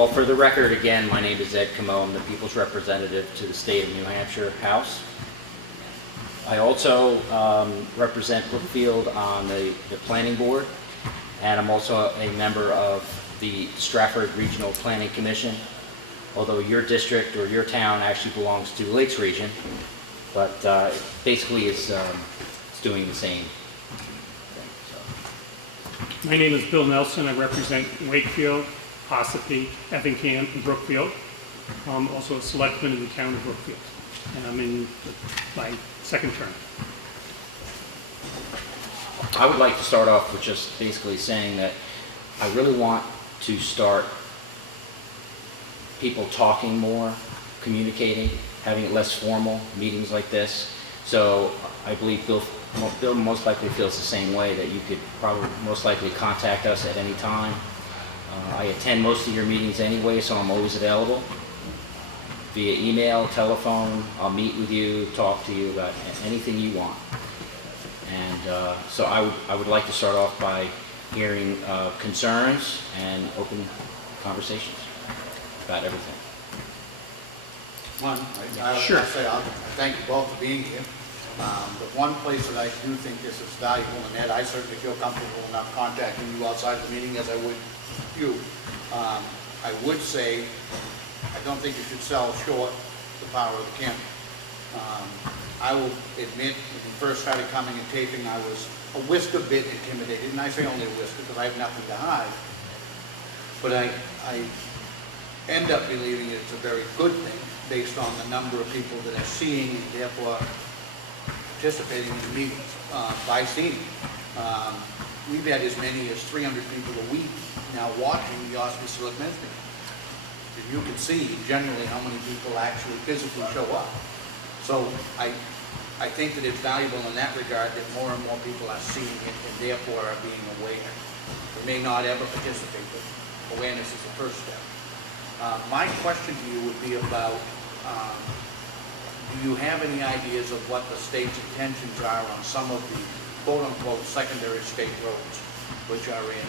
Well, for the record, again, my name is Ed Comeau. I'm the People's Representative to the State of New Hampshire House. I also represent Brookfield on the Planning Board, and I'm also a member of the Stratford Regional Planning Commission, although your district or your town actually belongs to the Lakes region, but basically it's doing the same thing. So. My name is Bill Nelson. I represent Wakefield, Ossipee, Effingham, and Brookfield. I'm also a selectman in the town of Brookfield, and I'm in my second term. I would like to start off with just basically saying that I really want to start people talking more, communicating, having it less formal, meetings like this. So I believe Bill most likely feels the same way, that you could probably most likely contact us at any time. I attend most of your meetings anyway, so I'm always available. Via email, telephone, I'll meet with you, talk to you about anything you want. And so I would like to start off by hearing concerns and open conversations about everything. Sure. I thank you both for being here. But one place that I do think this is valuable, and Ed, I certainly feel comfortable enough contacting you outside of the meeting as I would you. I would say I don't think you should sell short the power of the camera. I will admit, when you first started coming and taping, I was a whisker bit intimidated, and I say only a whisker because I have nothing to hide. But I end up believing it's a very good thing based on the number of people that are seeing and therefore participating in the meetings by seeing. We've had as many as 300 people a week now watching the Ossipee Select Men's meeting. And you can see generally how many people actually physically show up. So I think that it's valuable in that regard that more and more people are seeing it and therefore are being aware. They may not ever participate, but awareness is the first step. My question to you would be about, do you have any ideas of what the state's intentions are on some of the quote-unquote secondary state roads, which are in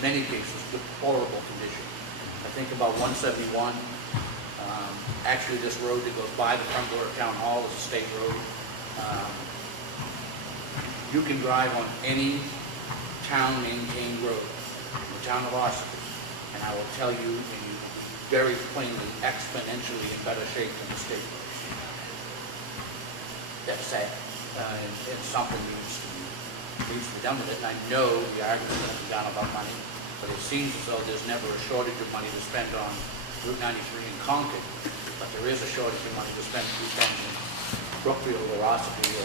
many cases deplorable condition? I think about 171. Actually, this road that goes by the front door of Town Hall is a state road. You can drive on any town-maintained road in the town of Ossipee, and I will tell you very plainly, exponentially in better shape than the state roads. That's sad. And something needs to be done with it. And I know the argument is going to be done about money, but it seems as though there's never a shortage of money to spend on Route 93 in Concord, but there is a shortage of money to spend in Brookfield or Ossipee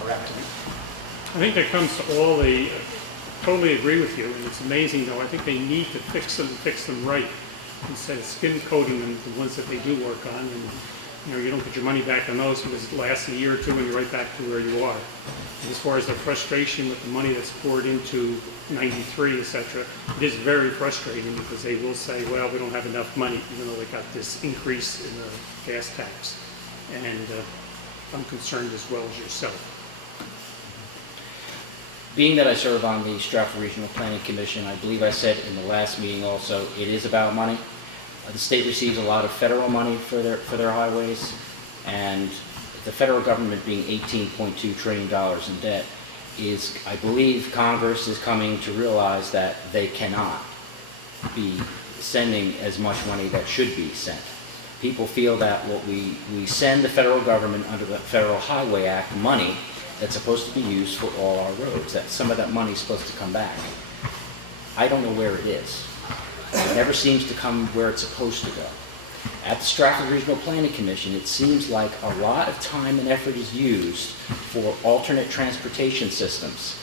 or Effingham. I think that comes to all the, totally agree with you, and it's amazing though, I think they need to fix them right, instead of skin coating them, the ones that they do work on, and you don't get your money back on those because it lasts a year or two and you're right back to where you are. And as far as the frustration with the money that's poured into 93, etc., it is very frustrating because they will say, well, we don't have enough money, even though they got this increase in the gas tax. And I'm concerned as well as yourself. Being that I serve on the Stratford Regional Planning Commission, I believe I said in the last meeting also, it is about money. The state receives a lot of federal money for their highways, and the federal government being $18.2 trillion in debt is, I believe Congress is coming to realize that they cannot be sending as much money that should be sent. People feel that what we send the federal government under the Federal Highway Act money that's supposed to be used for all our roads, that some of that money is supposed to come back. I don't know where it is. It never seems to come where it's supposed to go. At the Stratford Regional Planning Commission, it seems like a lot of time and effort is used for alternate transportation systems,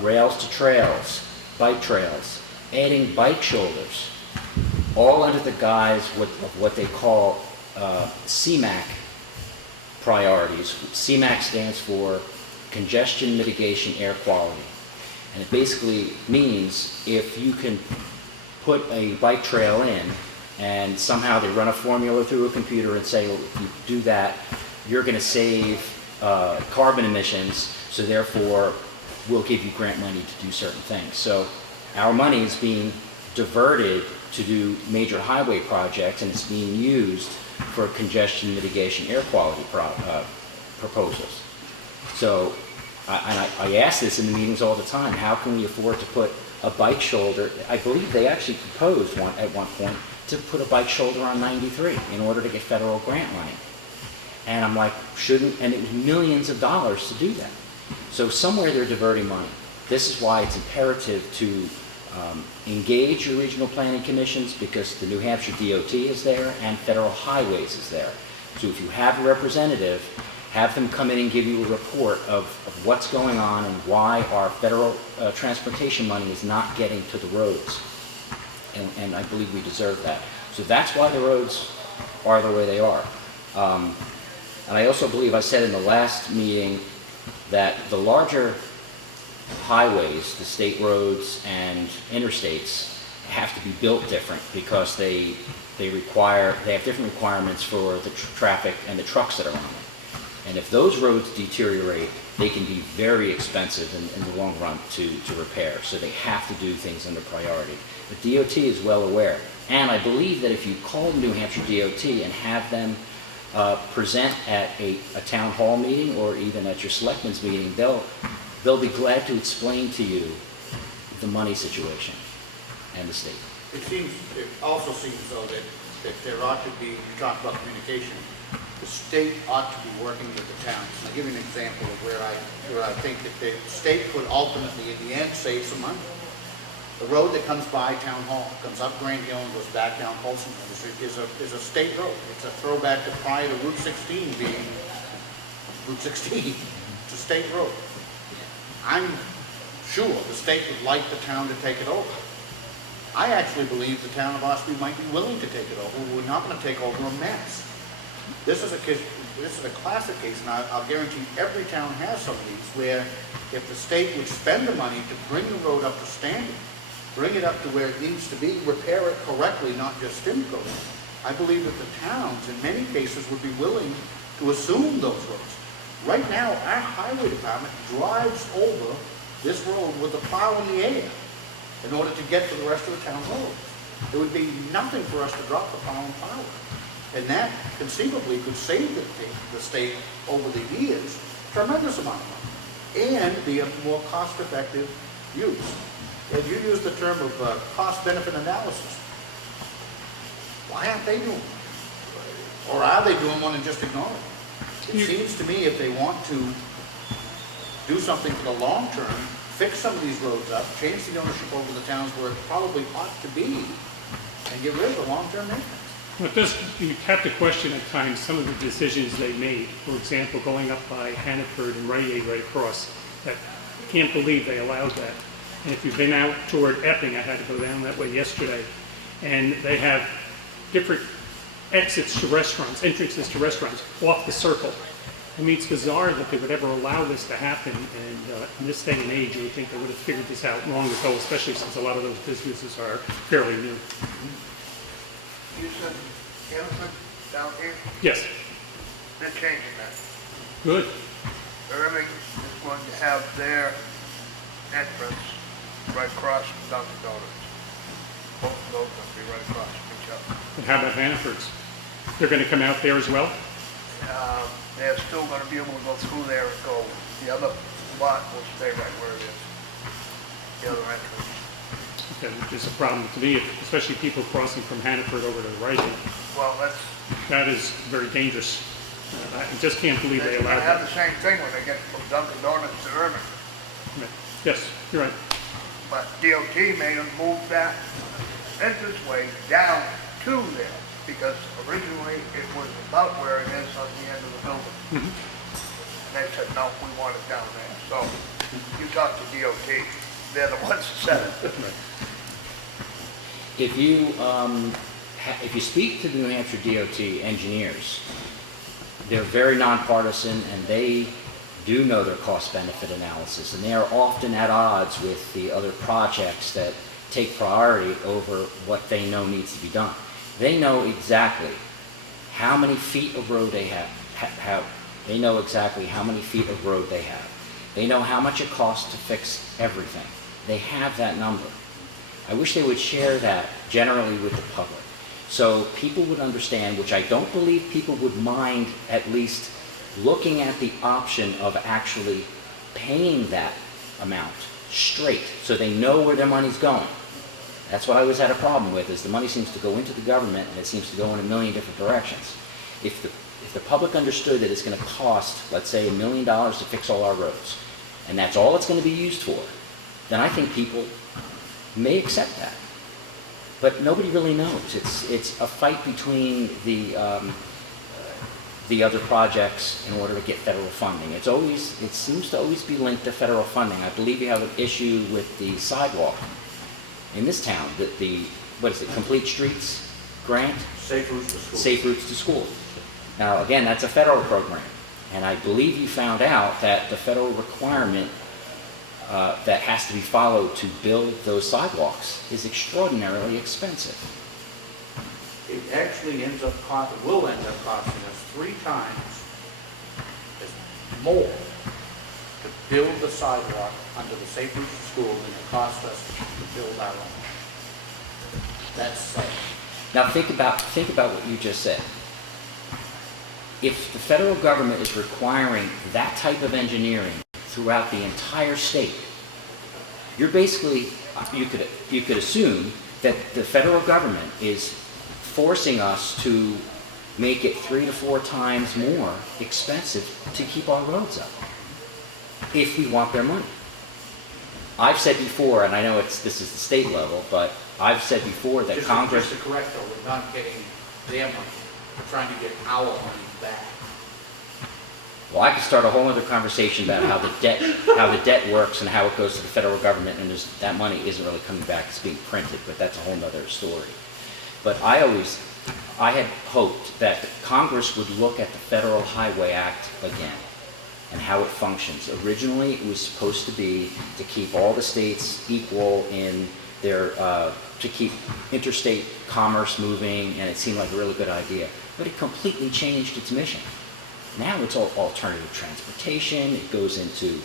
rails to trails, bike trails, adding bike shoulders, all under the guise of what they call CMAQ priorities. CMAQ stands for Congestion Mitigation Air Quality. And it basically means if you can put a bike trail in and somehow they run a formula through a computer and say, well, if you do that, you're going to save carbon emissions, so therefore we'll give you grant money to do certain things. So our money is being diverted to do major highway projects, and it's being used for congestion mitigation air quality proposals. So I ask this in the meetings all the time, how can we afford to put a bike shoulder? I believe they actually proposed at one point to put a bike shoulder on 93 in order to get federal grant money. And I'm like, and it was millions of dollars to do that. So somewhere they're diverting money. This is why it's imperative to engage your regional planning commissions, because the New Hampshire DOT is there and federal highways is there. So if you have a representative, have them come in and give you a report of what's going on and why our federal transportation money is not getting to the roads. And I believe we deserve that. So that's why the roads are the way they are. And I also believe I said in the last meeting that the larger highways, the state roads and interstates, have to be built different because they have different requirements for the traffic and the trucks that are on them. And if those roads deteriorate, they can be very expensive in the long run to repair. So they have to do things under priority. The DOT is well aware. And I believe that if you call the New Hampshire DOT and have them present at a town hall meeting or even at your selectmen's meeting, they'll be glad to explain to you the money situation and the state. It also seems though that there ought to be, you talk about communication, the state ought to be working with the towns. I'll give you an example of where I think that the state could ultimately, in the end, save some money. The road that comes by Town Hall, comes up Grand Hill and goes back down Folsom, is a state road. It's a throwback to prior to Route 16 being Route 16. It's a state road. I'm sure the state would like the town to take it over. I actually believe the town of Ossipee might be willing to take it over. We're not going to take over a mess. This is a classic case, and I'll guarantee every town has some of these, where if the state would spend the money to bring the road up to standard, bring it up to where it needs to be, repair it correctly, not just stim coat it, I believe that the towns, in many cases, would be willing to assume those roads. Right now, our highway department drives over this road with a plow in the air in order to get to the rest of the town roads. There would be nothing for us to drop the plow and plow it. And that conceivably could save the state over the years a tremendous amount of money and be a more cost-effective use. And you use the term of cost-benefit analysis. Why aren't they doing it? Or are they doing one and just ignoring it? It seems to me if they want to do something for the long term, fix some of these roads up, change the ownership over the towns where it probably ought to be, and get rid of the long-term maintenance. Well, you have to question at times some of the decisions they made. For example, going up by Hannaford and Rite Aid right across. I can't believe they allowed that. And if you've been out toward Epping, I had to go down that way yesterday, and they have different exits to restaurants, entrances to restaurants off the circle. I mean, it's bizarre that they would ever allow this to happen, and in this day and age, you would think they would have figured this out long ago, especially since a lot of those businesses are fairly new. You said Hannaford down here? Yes. They're changing that. Good. Irving is going to have their entrance right across from Dunkin' Donuts. Both of those will be right across from each other. And how about Hannaford's? They're going to come out there as well? They're still going to be able to go through there and go. The other lot will stay right where it is. The other entrance. Okay, which is a problem to me, especially people crossing from Hannaford over to Rite Aid. Well, That is very dangerous. I just can't believe they allowed have that. the same thing when they get from Dunkin' Donuts to Irving. Yes, you're right. But DOT made them move that entranceway down to there because originally it was about where it is on the end of the building. And they said, no, we want it down there. So you talk to DOT. They're the ones that said it. If you speak to the New Hampshire DOT engineers, they're very nonpartisan and they do know their cost-benefit analysis, and they are often at odds with the other projects that take priority over what they know needs to be done. They know exactly how many feet of road they have. They know exactly how many feet of road they have. They know how much it costs to fix everything. They have that number. I wish they would share that generally with the public, so people would understand, which I don't believe people would mind, at least looking at the option of actually paying that amount straight, so they know where their money's going. That's what I always had a problem with, is the money seems to go into the government and it seems to go in a million different directions. If the public understood that it's going to cost, let's say, $1 million to fix all our roads, and that's all it's going to be used for, then I think people may accept that. But nobody really knows. It's a fight between the other projects in order to get federal funding. It seems to always be linked to federal funding. I believe you have an issue with the sidewalk in this town, that what is it, Complete Streets grant? Safe routes to school. Safe Routes to School. Now, again, that's a federal program, and I believe you found out that the federal requirement that has to be followed to build those sidewalks is extraordinarily expensive. It actually will end up costing us 3 times more to build the sidewalk under the Safe Routes to School than it cost us to build our own. That's Now think about what you just said. If the federal government is requiring that type of engineering throughout the entire state, you're basically, you could assume that the federal government is forcing us to make it 3 to 4 times more expensive to keep our roads up, if we want their money. I've said before, and I know this is the state level, but I've said before that Congress... Just to correct though, we're not getting their money, we're trying to get our money back. Well, I could start a whole other conversation about how the debt works and how it goes to the federal government, and that money isn't really coming back, it's being printed, but that's a whole other story. But I had hoped that Congress would look at the Federal Highway Act again and how it functions. Originally, it was supposed to be to keep all the states equal in their, to keep interstate commerce moving, and it seemed like a really good idea. But it completely changed its mission. Now it's all alternative transportation. It goes into,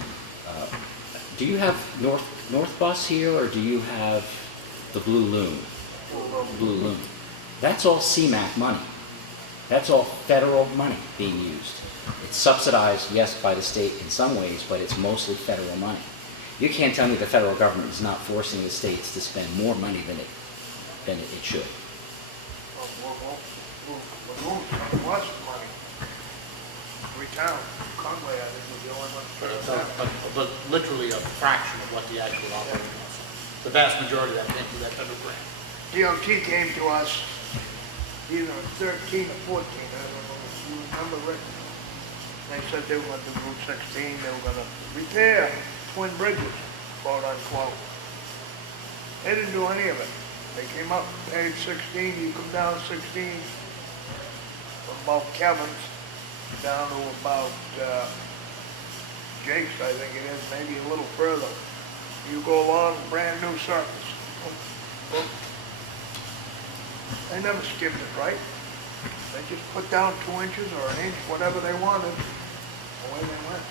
do you have North Bus here, or do you have the Blue Loon? Blue Loon. That's all CMAQ money. That's all federal money being used. It's subsidized, yes, by the state in some ways, but it's mostly federal money. You can't tell me the federal government is not forcing the states to spend more money than it should. Lots of money. Every town, Conway, I think, was the only one. But literally a fraction of what the actual operating was. The vast majority of that went to that federal grant. DOT came to us either in 13 or 14, I don't know if you remember, Rick. They said they were going to do Route 16, they were going to repair twin bridges, quote unquote. They didn't do any of it. They came up, paved 16, you come down 16 from about Kevin's down to about Jake's, I think it is, maybe a little further. You go along, brand new surface. Boom. They never skimmed it, right? They just put down 2 inches or an inch, whatever they wanted. Away they went.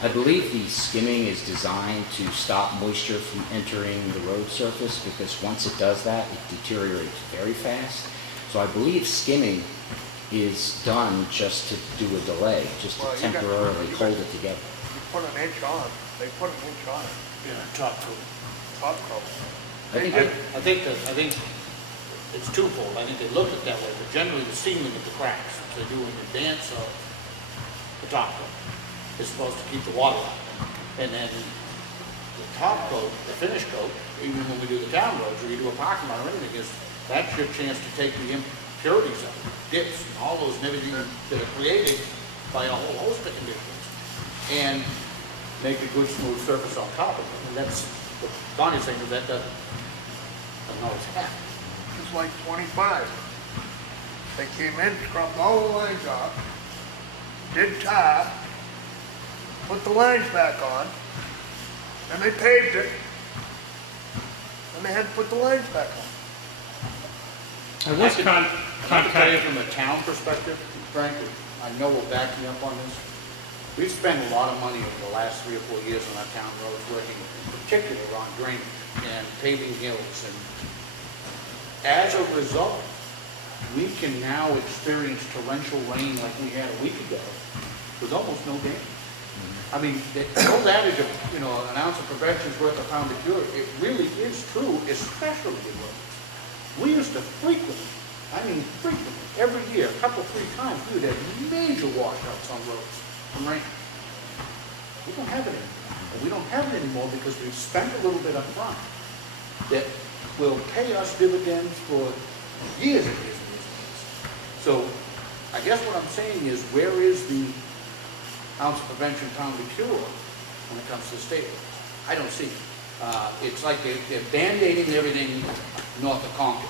I believe the skimming is designed to stop moisture from entering the road surface, because once it does that, it deteriorates very fast. So I believe skimming is done just to do a delay, just to temporarily hold it together. You put an inch on. They put an inch on it. Yeah, top coat. Top coat. I think it's twofold. I think they looked at it that way, but generally the sealing of the cracks, they do in advance of the top coat, is supposed to keep the water out. And then the top coat, the finish coat, even when we do the town roads, or you do a parking lot or anything, that's your chance to take the impurities out, dips, and all those and everything that are created by a whole host of conditions, and make a good smooth surface on top of it. And that's what Donnie's saying, that doesn't always happen. It's like 25. They came in, scrubbed all the lines off, did tar, put the lines back on, and they paved it, and they had to put the lines back on. I was I can tell you contacted. from a town perspective, frankly, I know will back me up on this. We've spent a lot of money over the last 3 or 4 years on our town roads, working in particular on drainage and paving hills. And as a result, we can now experience torrential rain like we had a week ago with almost no damage. I mean, the old adage of, an ounce of prevention is worth a pound of cure, it really is true, especially in roads. We used to frequently, every year, a couple, 3 times, we would have major washouts on roads from rain. We don't have it anymore. And we don't have it anymore because we've spent a little bit up front that will pay us dividends for years and years and years and years. So I guess what I'm saying is, where is the ounce of prevention, pound of cure when it comes to the state roads? I don't see it. It's like they're band-aiding everything north of Concord.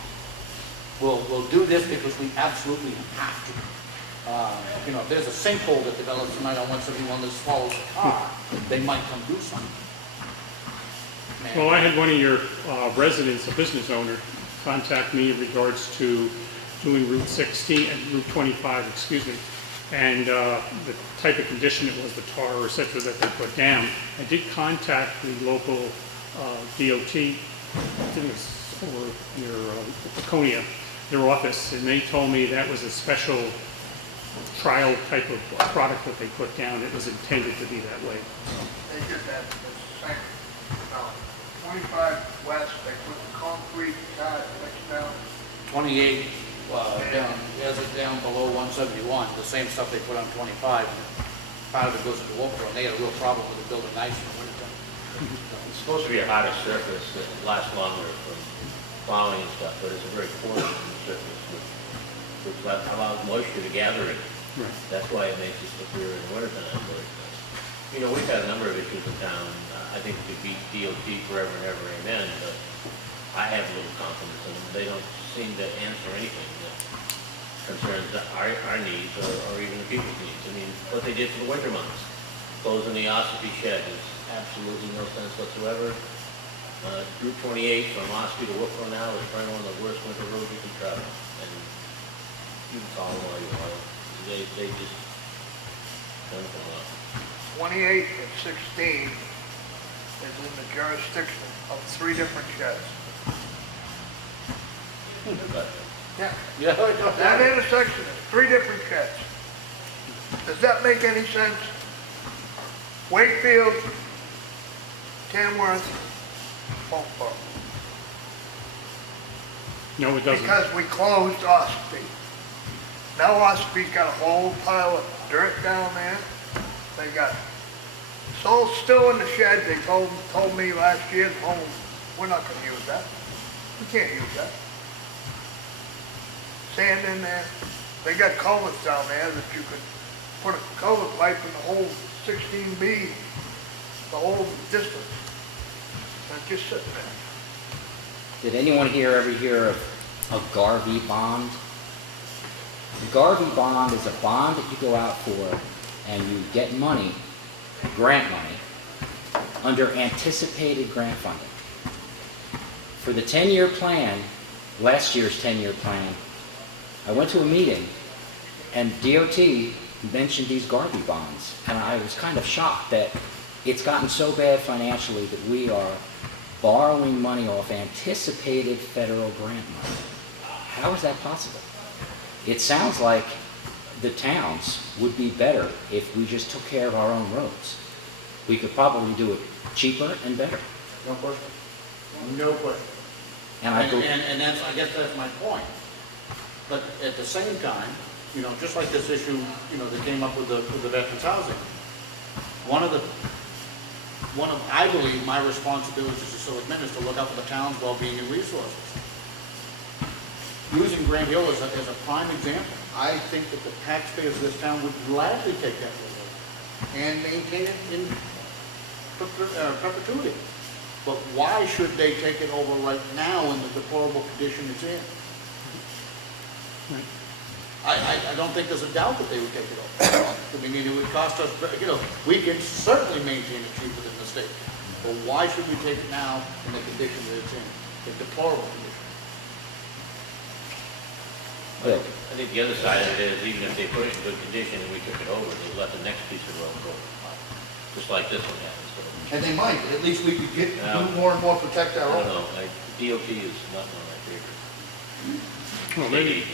We'll do this because we absolutely have to. If there's a sinkhole that develops tonight on 171 that swallows a car, they might come do something. Man. Well, I had one of your residents, a business owner, contact me in regards to doing Route 16 and Route 25, excuse me, and the type of condition it was, the tar or et cetera that they put down. I did contact the local DOT, I think it was over near Laconia, their office, and they told me that was a special trial type of product that they put down. It was intended to be that way. They did that the same, now, 25 west, they put the concrete pad next down. 28 down, as it down below 171, the same stuff they put on 25. Part of it goes into Wolfboro, and they had a real problem with it building ice in the wintertime. It's supposed to be a harder surface that lasts longer from plowing and stuff, but it's a very porous surface which allows moisture to gather in. Right. That's why it makes it slipperier in the wintertime. But, we've had a number of issues in town. I think we could beat DOT forever and ever, amen, but I have little confidence in them. They don't seem to answer anything that concerns our needs or even the people's needs. I mean, what they did for the winter months, closing the Ossipee shed is absolutely no sense whatsoever. Route 28 from Ossipee to Wolfboro now is probably one of the worst winter roads you can travel. And you can call them all you want. They just don't come up. 28 and 16 is in the jurisdiction of 3 different sheds. But Yeah. Yeah, That intersection is 3 different sheds. Does that make any sense? Wakefield, Tamworth, Wolfboro. No, it doesn't. Because we closed Ossipee. Now Ossipee's got a whole pile of dirt down there. They got salt still in the shed. They told me last year, we're not gonna use that. We can't use that. Sand in there. They got culverts down there that you could put a culvert pipe in the whole 16B, the whole distance. And just sitting there. Did anyone here ever hear of a Garvey bond? The Garvey bond is a bond that you go out for and you get money, grant money, under anticipated grant funding. For the 10-year plan, last year's 10-year plan, I went to a meeting and DOT mentioned these Garvey bonds, and I was kind of shocked that it's gotten so bad financially that we are borrowing money off anticipated federal grant money. How is that possible? It sounds like the towns would be better if we just took care of our own roads. We could probably do it cheaper and better. no question. No question. And I And that's, I guess that's my point. But at the same time, just like this issue, that came up with the veterans housing, I believe my responsibility as a selectman is to look out for the town's well-being and resources. Using Grand Hill as a prime example, I think that the taxpayers of this town would gladly take that road and maintain it in perpetuity. But why should they take it over right now in the deplorable condition it's in? Right. I don't think there's a doubt that they would take it over. I mean, it would cost us, we can certainly maintain it cheaper than the state. But why should we take it now in the condition that it's in, the deplorable condition? Bill? I think the other side of it is, even if they put it in good condition and we took it over, they let the next piece of road go. Just like this one happens. So, And they might, at least we could get, Yeah. do more and more protect our I don't own. know, like, DOT is not one of my favorites. Well, maybe,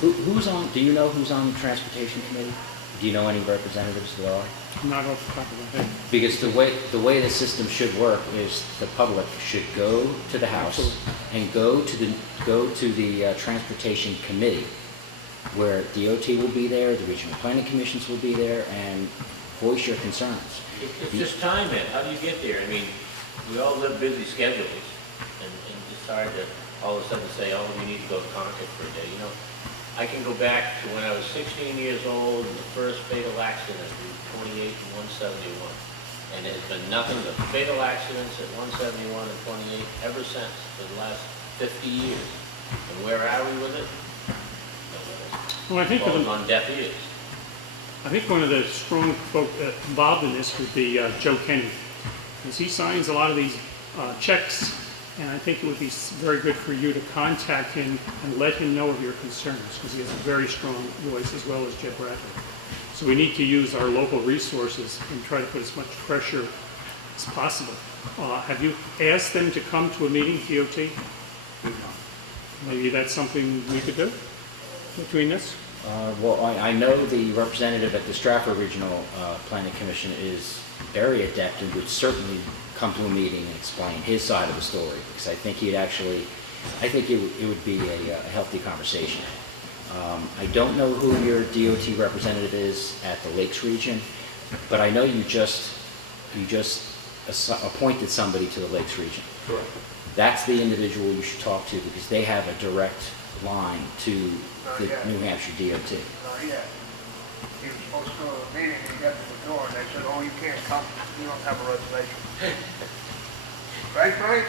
Who's on, do you know who's on the transportation committee? Do you know any representatives that are? not off the top of my head. Because the way the system should work is the public should go to the House and go to the transportation committee, where DOT will be there, the regional planning commissions will be there, and voice your concerns. It's just time, man. How do you get there? I mean, we all live busy schedules, and it's hard to all of a sudden say, oh, you need to go to Concord for a day. You know, I can go back to when I was 16 years old and the first fatal accident, Route 28 and 171. And there's been nothing but fatal accidents at 171 and 28 ever since, for the last 50 years. And where are we with it? Well, I think for Falling the, on deaf ears. I think one of the strong folk involved in this would be Joe Kenny, because he signs a lot of these checks, and I think it would be very good for you to contact him and let him know of your concerns, because he has a very strong voice, as well as Jeb Bradley. So we need to use our local resources and try to put as much pressure as possible. Have you asked them to come to a meeting, DOT? Maybe that's something we could do between this? Well, I know the representative at the Stratford Regional Planning Commission is very adept and would certainly come to a meeting and explain his side of the story, because I think it would be a healthy conversation. I don't know who your DOT representative is at the Lakes region, but I know you just appointed somebody to the Lakes region. Correct. That's the individual you should talk to, because they have a direct line to the New Hampshire DOT. Not yet. He was supposed to go to a meeting, and he got to the door, and they said, oh, you can't come, you don't have a reservation. Right, Frank?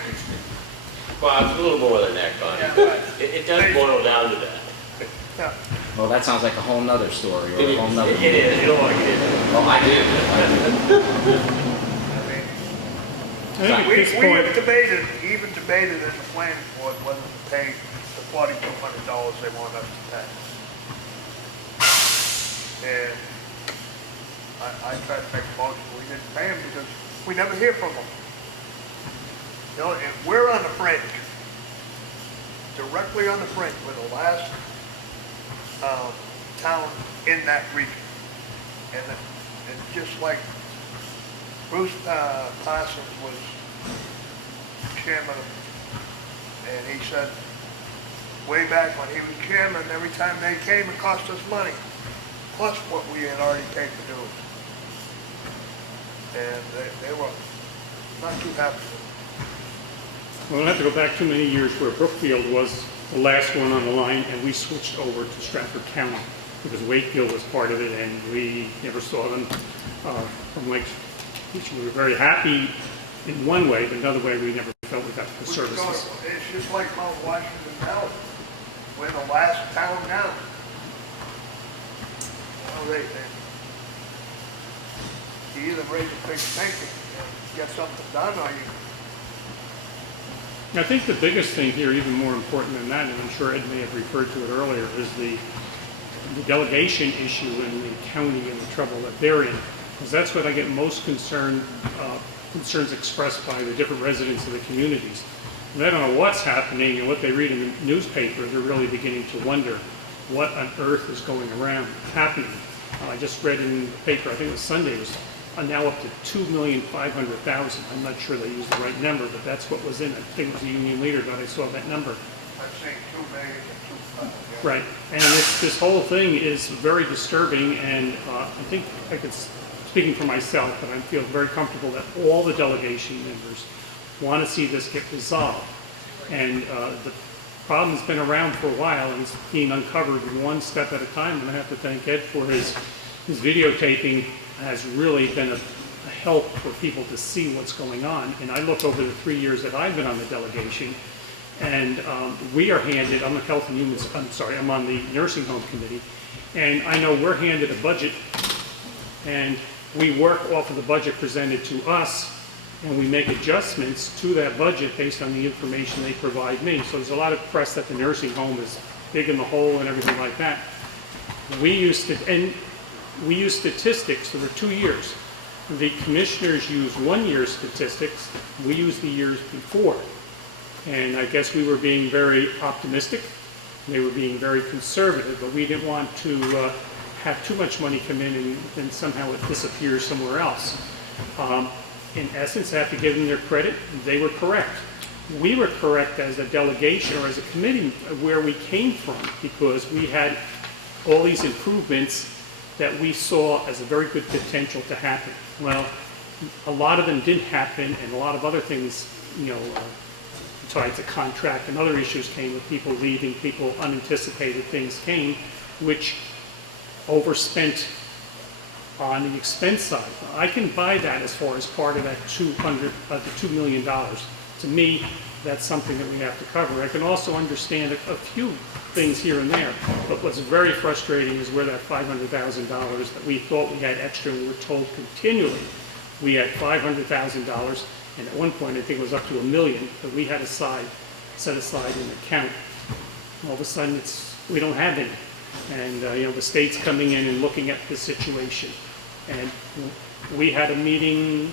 Well, it's a little more than that, Connie. Yeah, right. It does boil down to that. Yeah. Well, that sounds like a whole nother story, or a whole nother. It is, you don't want to get into it. Well, I do. I mean, I think at we this have point, even debated in the planning board whether to pay the $4,200 they want us to pay. And I tried to make a motion, we didn't pay them because we never hear from them. You know, and we're on the fringe, directly on the fringe, we're the last town in that region. And just like Bruce Parsons was chairman, and he said, way back when he was chairman, every time they came, it cost us money, plus what we had already paid for dues. And they were not too happy with it. we'll have to go back too many years where Brookfield was the last one on the line, and we switched over to Stratford County, because Wakefield was part of it, and we never saw them from Lakes. We were very happy in one way, but another way we never felt we got the services. It's just like Mount Washington now. We're the last town down. Well, you either raise a big stink and get something done, or you... I think the biggest thing here, even more important than that, and I'm sure Ed may have referred to it earlier, is the delegation issue in the county and the trouble that they're in. Because that's what I get most concerns expressed by the different residents of the communities. They don't know what's happening, and what they read in the newspaper, they're really beginning to wonder what on earth is going around, happening. I just read in the paper, I think it was Sunday, it was now up to 2,500,000. I'm not sure they used the right number, but that's what was in it. I think it was a union leader, but I saw that number. I've seen 2 million and 2 Right, and this whole thing is very disturbing, and I think I could, speaking for myself, but I feel very comfortable that all the delegation members want to see this get resolved. And the problem's been around for a while, and it's being uncovered one step at a time, and I have to thank Ed for his videotaping. Has really been a help for people to see what's going on. And I look over the 3 years that I've been on the delegation, and we are handed, I'm I'm on the nursing home committee, and I know we're handed a budget, and we work off of the budget presented to us, and we make adjustments to that budget based on the information they provide me. So there's a lot of press that the nursing home is digging the hole and everything like that. We used statistics. There were 2 years. The commissioners used 1 year's statistics. We used the years before. And I guess we were being very optimistic. They were being very conservative, but we didn't want to have too much money come in and then somehow it disappears somewhere else. In essence, I have to give them their credit. They were correct. We were correct as a delegation or as a committee where we came from, because we had all these improvements that we saw as a very good potential to happen. Well, a lot of them didn't happen, and a lot of other things, besides the contract and other issues came with people leaving, people unanticipated things came, which overspent on the expense side. I can buy that as far as part of that $2 million. To me, that's something that we have to cover. I can also understand a few things here and there, but what's very frustrating is where that $500,000 that we thought we had extra, we were told continually we had $500,000, and at one point I think it was up to $1 million that we had set aside in an account. All of a sudden we don't have any. And the state's coming in and looking at the situation. And we had a meeting,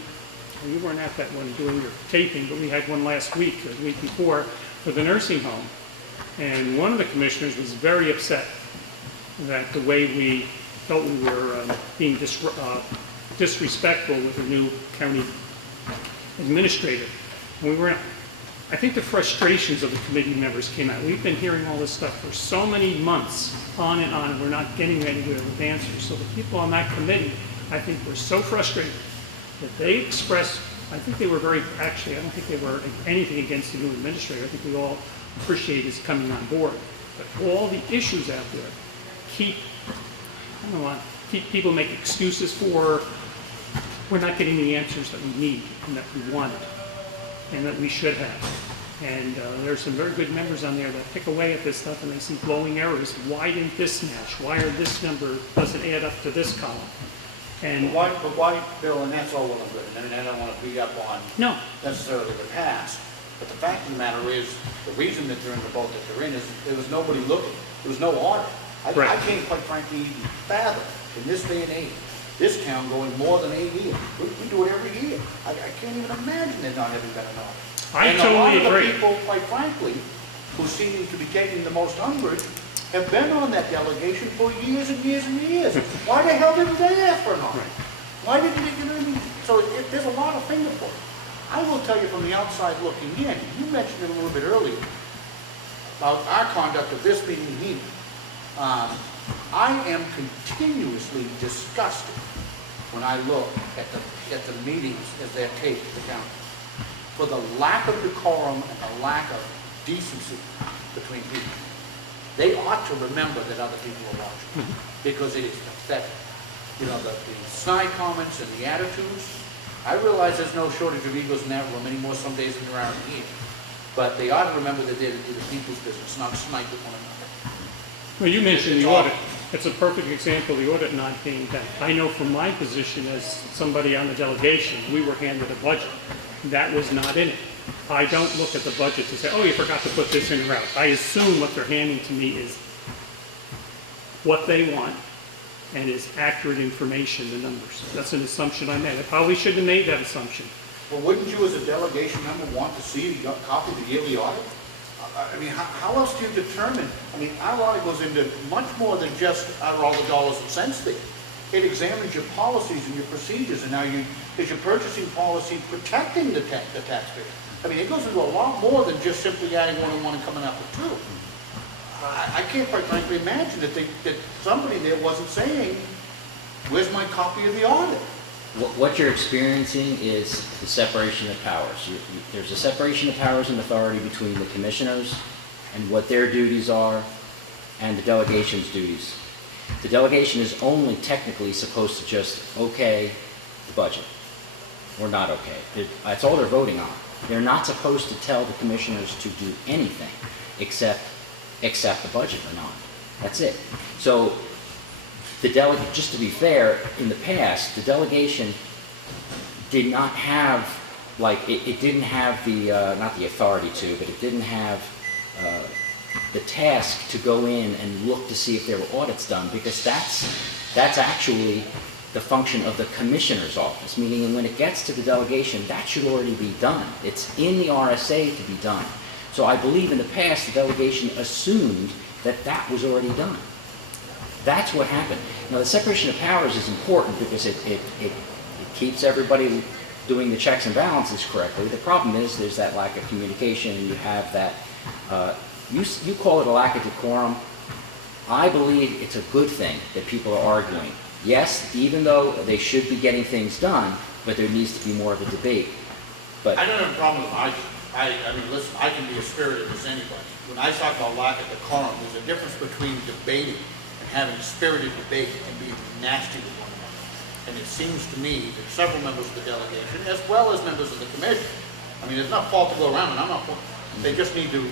you weren't at that one doing your taping, but we had one last week, or the week before, for the nursing home. And one of the commissioners was very upset that the way we felt we were being disrespectful with the new county administrator. And I think the frustrations of the committee members came out. We've been hearing all this stuff for so many months, on, and we're not getting anywhere with answers. So the people on that committee, I think, were so frustrated that they expressed, I think they were actually, I don't think they were anything against the new administrator. I think we all appreciate his coming on board. But all the issues out there keep people make excuses for, we're not getting the answers that we need and that we wanted and that we should have. And there's some very good members on there that pick away at this stuff and they see glowing errors. Why didn't this match? Why are this number doesn't add up to this column? And But why, Bill, and that's all well and good, and I don't want to beat up on no, necessarily the past, but the fact of the matter is, the reason that they're in the boat that they're in is there was nobody looking. There was no audit. I Right. can't quite frankly even fathom, in this day and age, this town going more than 8 years. We do it every year. I can't even imagine there not having been an audit. I And totally a lot of agree. the people, quite frankly, who seem to be taking the most umbrage, have been on that delegation for years and years and years. Why the hell didn't they ask for an audit? Why didn't they get any? So there's a lot of finger pointing. I will tell you from the outside looking in, you mentioned it a little bit earlier, about our conduct of this meeting here. I am continuously disgusted when I look at the meetings as they're taped at the county, for the lack of decorum and the lack of decency between people. They ought to remember that other people are watching, because it is pathetic. The snide comments and the attitudes. I realize there's no shortage of egos in that room anymore some days than there are in here. But they ought to remember that they're to do the people's business, not snipe with one another. well, you mentioned the audit. It's a perfect example of the audit not being done. I know from my position as somebody on the delegation, we were handed a budget. That was not in it. I don't look at the budget to say, oh, you forgot to put this in or out. I assume what they're handing to me is what they want and is accurate information, the numbers. That's an assumption I made. I probably shouldn't have made that assumption. Well, wouldn't you as a delegation member want to see a copy of the yearly audit? I mean, how else do you determine? I mean, our audit goes into much more than just are all the dollars and cents there. It examines your policies and your procedures, and now is your purchasing policy protecting the taxpayer? I mean, it goes into a lot more than just simply adding 1 and 1 and coming up with 2. I can't quite frankly imagine that somebody there wasn't saying, where's my copy of the audit? What you're experiencing is the separation of powers. There's a separation of powers and authority between the commissioners and what their duties are and the delegation's duties. The delegation is only technically supposed to just okay the budget or not okay. That's all they're voting on. They're not supposed to tell the commissioners to do anything except the budget or not. That's it. So just to be fair, in the past, the delegation did not have, it didn't have the, not the authority to, but it didn't have the task to go in and look to see if there were audits done, because that's actually the function of the commissioner's office, meaning when it gets to the delegation, that should already be done. It's in the RSA to be done. So I believe in the past, the delegation assumed that that was already done. That's what happened. Now, the separation of powers is important because it keeps everybody doing the checks and balances correctly. The problem is there's that lack of communication, and you have that, you call it a lack of decorum. I believe it's a good thing that people are arguing. Yes, even though they should be getting things done, but there needs to be more of a debate. But I don't have a problem with arguing. I mean, listen, I can be as spirited as anybody. When I talk about lack of decorum, there's a difference between debating and having spirited debate and being nasty with one another. And it seems to me that several members of the delegation, as well as members of the commission, I mean, there's not fault to go around, and I'm not pointing. They just need to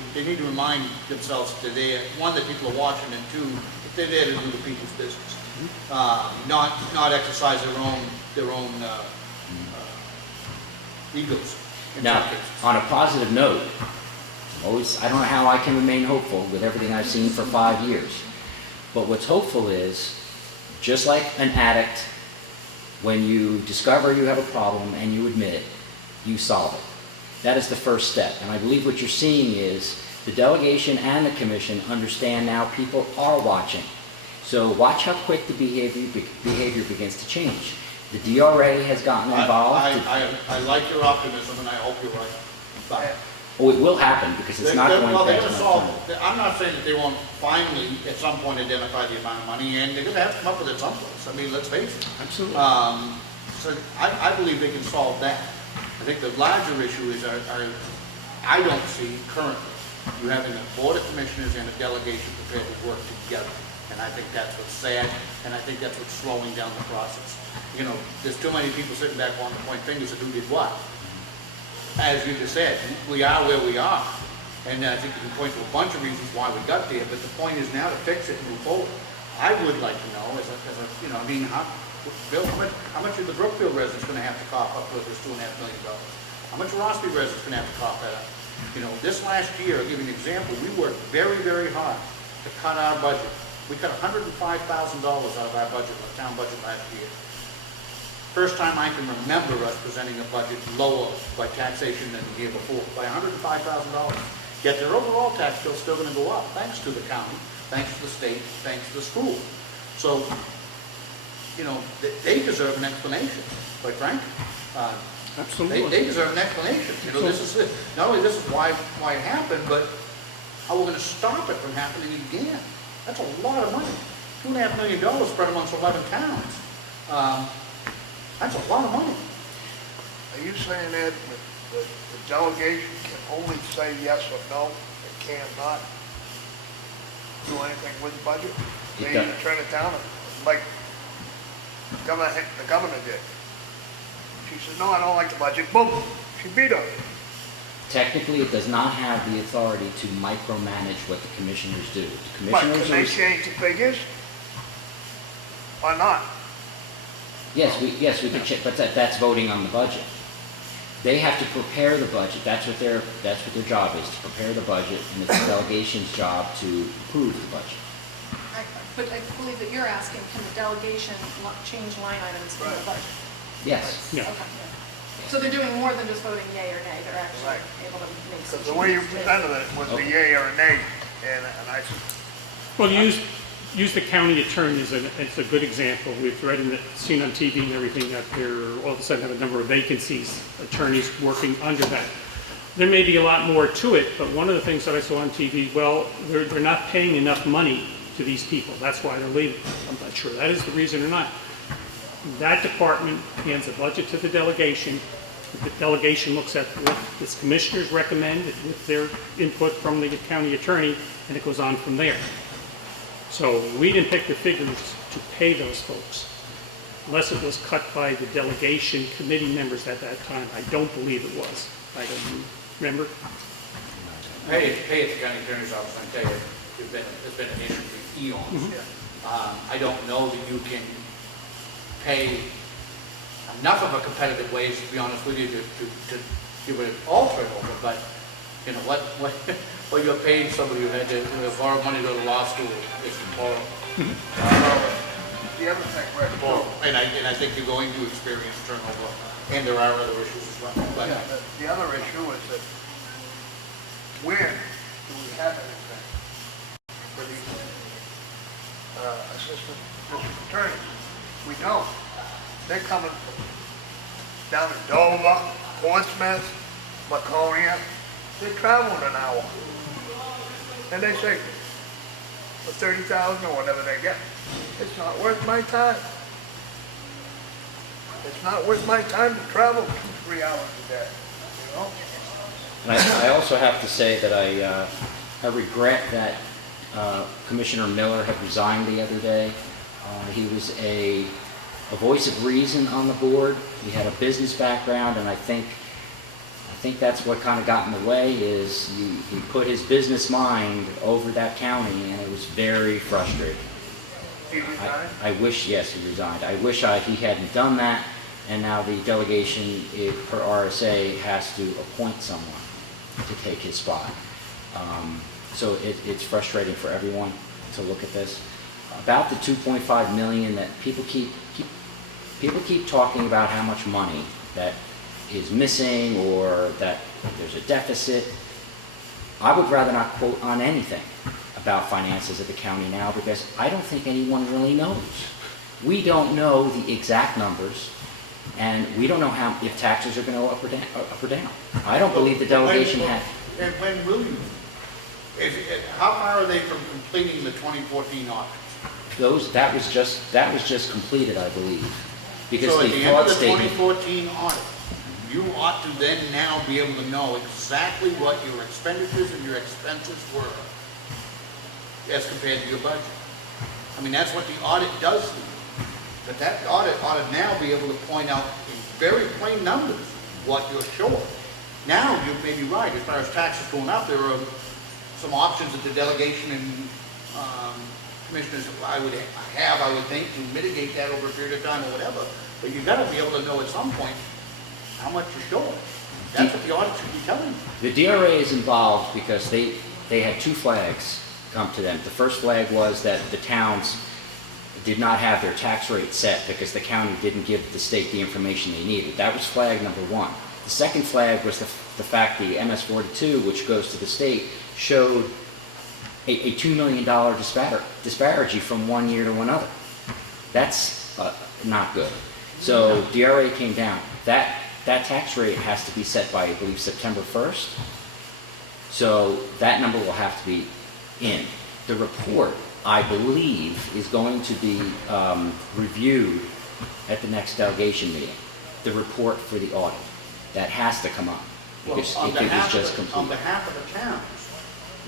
remind themselves that they, one, that people are watching, and two, that they're there to do the people's business. Not exercise their own egos. now, on a positive note, I don't know how I can remain hopeful with everything I've seen for 5 years. But what's hopeful is, just like an addict, when you discover you have a problem and you admit it, you solve it. That is the first step. And I believe what you're seeing is the delegation and the commission understand now people are watching. So watch how quick the behavior begins to change. The DRA has gotten involved. I like your optimism, and I hope you're right. But Oh, it will happen because it's not going to they're happen. gonna solve it. I'm not saying that they won't finally, at some point, identify the amount of money, and they're gonna have to come up with it someplace. I mean, let's face it. Absolutely. So I believe they can solve that. I think the larger issue is I don't see currently you having a board of commissioners and a delegation prepared to work together. And I think that's what's sad, and I think that's what's slowing down the process. You know, there's too many people sitting back wanting to point fingers at who did what. As you just said, we are where we are. And I think you can point to a bunch of reasons why we got there, but the point is now to fix it and move forward. I would like to know, you know, I mean, Bill, how much are the Brookfield residents going to have to cough up with this $2.5 million? How much are Ossipee residents going to have to cough that up? You know, this last year, I'll give you an example, we worked very, very hard to cut our budget. We cut $105,000 out of our budget, our town budget last year. First time I can remember us presenting a budget lower by taxation than the year before, by $105,000. Yet their overall tax bill is still going to go up, thanks to the county, thanks to the state, thanks to the school. So, you know, they deserve an explanation, quite frankly. Absolutely. They deserve an explanation. You know, this is not only this is why it happened, but how we're going to stop it from happening again. That's a lot of money. $2.5 million spread amongst 11 towns. That's a lot of money. Are you saying, Ed, that the delegation can only say yes or no? It cannot do anything with the budget? They either turn it down, like the governor did. She said, no, I don't like the budget. Boom, she beat us. Technically, it does not have the authority to micromanage what the commissioners do. The But commissioners can they change the figures? Or not? Yes, we can check, but that's voting on the budget. They have to prepare the budget. That's what their job is, to prepare the budget, and it's the delegation's job to approve the budget. But I believe that you're asking, can the delegation change line items in the budget? Yes. Yeah. Okay. So they're doing more than just voting yay or nay, they're actually Right. able to make some Because the way you changes to- presented it was a yay or a nay, and I said, Well, use the county attorney as a good example. We've read and seen on TV and everything that they're all of a sudden have a number of vacancies, attorneys working under that. There may be a lot more to it, but one of the things that I saw on TV, well, they're not paying enough money to these people. That's why they're leaving. I'm not sure that is the reason or not. That department hands a budget to the delegation. The delegation looks at what the commissioners recommend with their input from the county attorney, and it goes on from there. So we didn't pick the figures to pay those folks, unless it was cut by the delegation committee members at that time. I don't believe it was. I don't remember. Pay at the county attorney's office, I tell you, it's been an issue for eons. I don't know that you can pay enough of a competitive wage, to be honest with you, to give it all turnover, but You know, what you're paying somebody who had to borrow money to go to law school is tomorrow. The other thing, Rick, And I think you're going to experience turnover, and there are other issues as well. But the other issue is that where do we have anything for these assistant district attorneys? We don't. They're coming from down to Dover, Portsmouth, Laconia. They're traveling an hour. And they say, for 30,000 or whatever they get, it's not worth my time. It's not worth my time to travel 2-3 hours a day, you know? And I also have to say that I regret that Commissioner Miller had resigned the other day. He was a voice of reason on the board. He had a business background, and I think that's what kind of got in the way, is he put his business mind over that county, and it was very frustrating. He resigned? I wish, yes, he resigned. I wish he hadn't done that, and now the delegation per RSA has to appoint someone to take his spot. So it's frustrating for everyone to look at this. About the 2.5 million that people keep talking about, how much money that is missing or that there's a deficit. I would rather not quote on anything about finances of the county now, because I don't think anyone really knows. We don't know the exact numbers, and we don't know if taxes are going to go up or down. I don't believe the delegation had. And when will you? How far are they from completing the 2014 audit? That was just completed, I believe, because So at the the end fraud of the statement. 2014 audit, you ought to then now be able to know exactly what your expenditures and your expenses were as compared to your budget. I mean, that's what the audit does to you. But that audit ought to now be able to point out in very plain numbers what you're short. Now, you may be right, as far as taxes going up, there are some options that the delegation and commissioners I would think, to mitigate that over a period of time or whatever. But you've got to be able to know at some point how much you're short. That's what the audit should be telling you. The DRA is involved because they had two flags come to them. The first flag was that the towns did not have their tax rate set because the county didn't give the state the information they needed. That was flag number one. The second flag was the fact the MS-42, which goes to the state, showed a $2 million disparity from one year to another. That's not good. So DRA came down. That tax rate has to be set by, I believe, September 1st. So that number will have to be in. The report, I believe, is going to be reviewed at the next delegation meeting. The report for the audit. That has to come up, because Well, it was just on completed. behalf of the towns,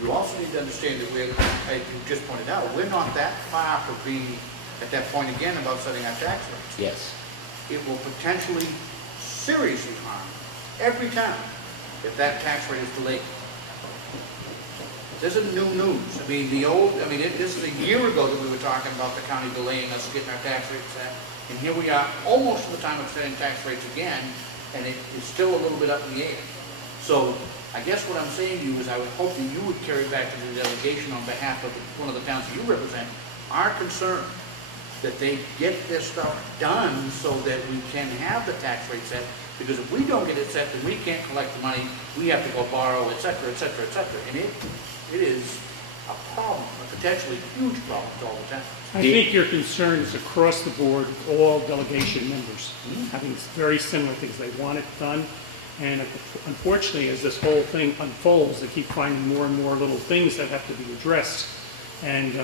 you also need to understand that we're, as you just pointed out, we're not that far from being at that point again about setting our tax rates. Yes. It will potentially seriously harm every town if that tax rate is delayed. This isn't new news. I mean, this is a year ago that we were talking about the county delaying us getting our tax rates set, and here we are almost at the time of setting tax rates again, and it is still a little bit up in the air. So I guess what I'm saying to you is I would hope that you would carry back to the delegation on behalf of one of the towns that you represent our concern that they get this stuff done so that we can have the tax rate set, because if we don't get it set, then we can't collect the money, we have to go borrow, et cetera, et cetera, et cetera. And it is a problem, a potentially huge problem to all the towns. I think your concern is across the board with all delegation members, having very similar things. They want it done, and unfortunately, as this whole thing unfolds, they keep finding more and more little things that have to be addressed. And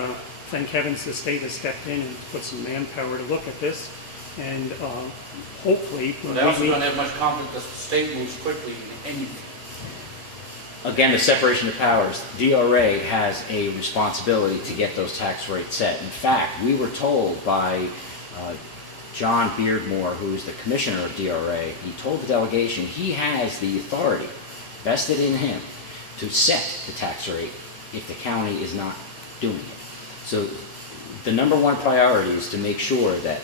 thank heavens the state has stepped in and put some manpower to look at this, and hopefully, when But I also we don't meet, have much confidence that the state moves quickly in anything. Again, the separation of powers. DRA has a responsibility to get those tax rates set. In fact, we were told by John Beardmore, who is the commissioner of DRA, he told the delegation he has the authority vested in him to set the tax rate if the county is not doing it. So the number one priority is to make sure that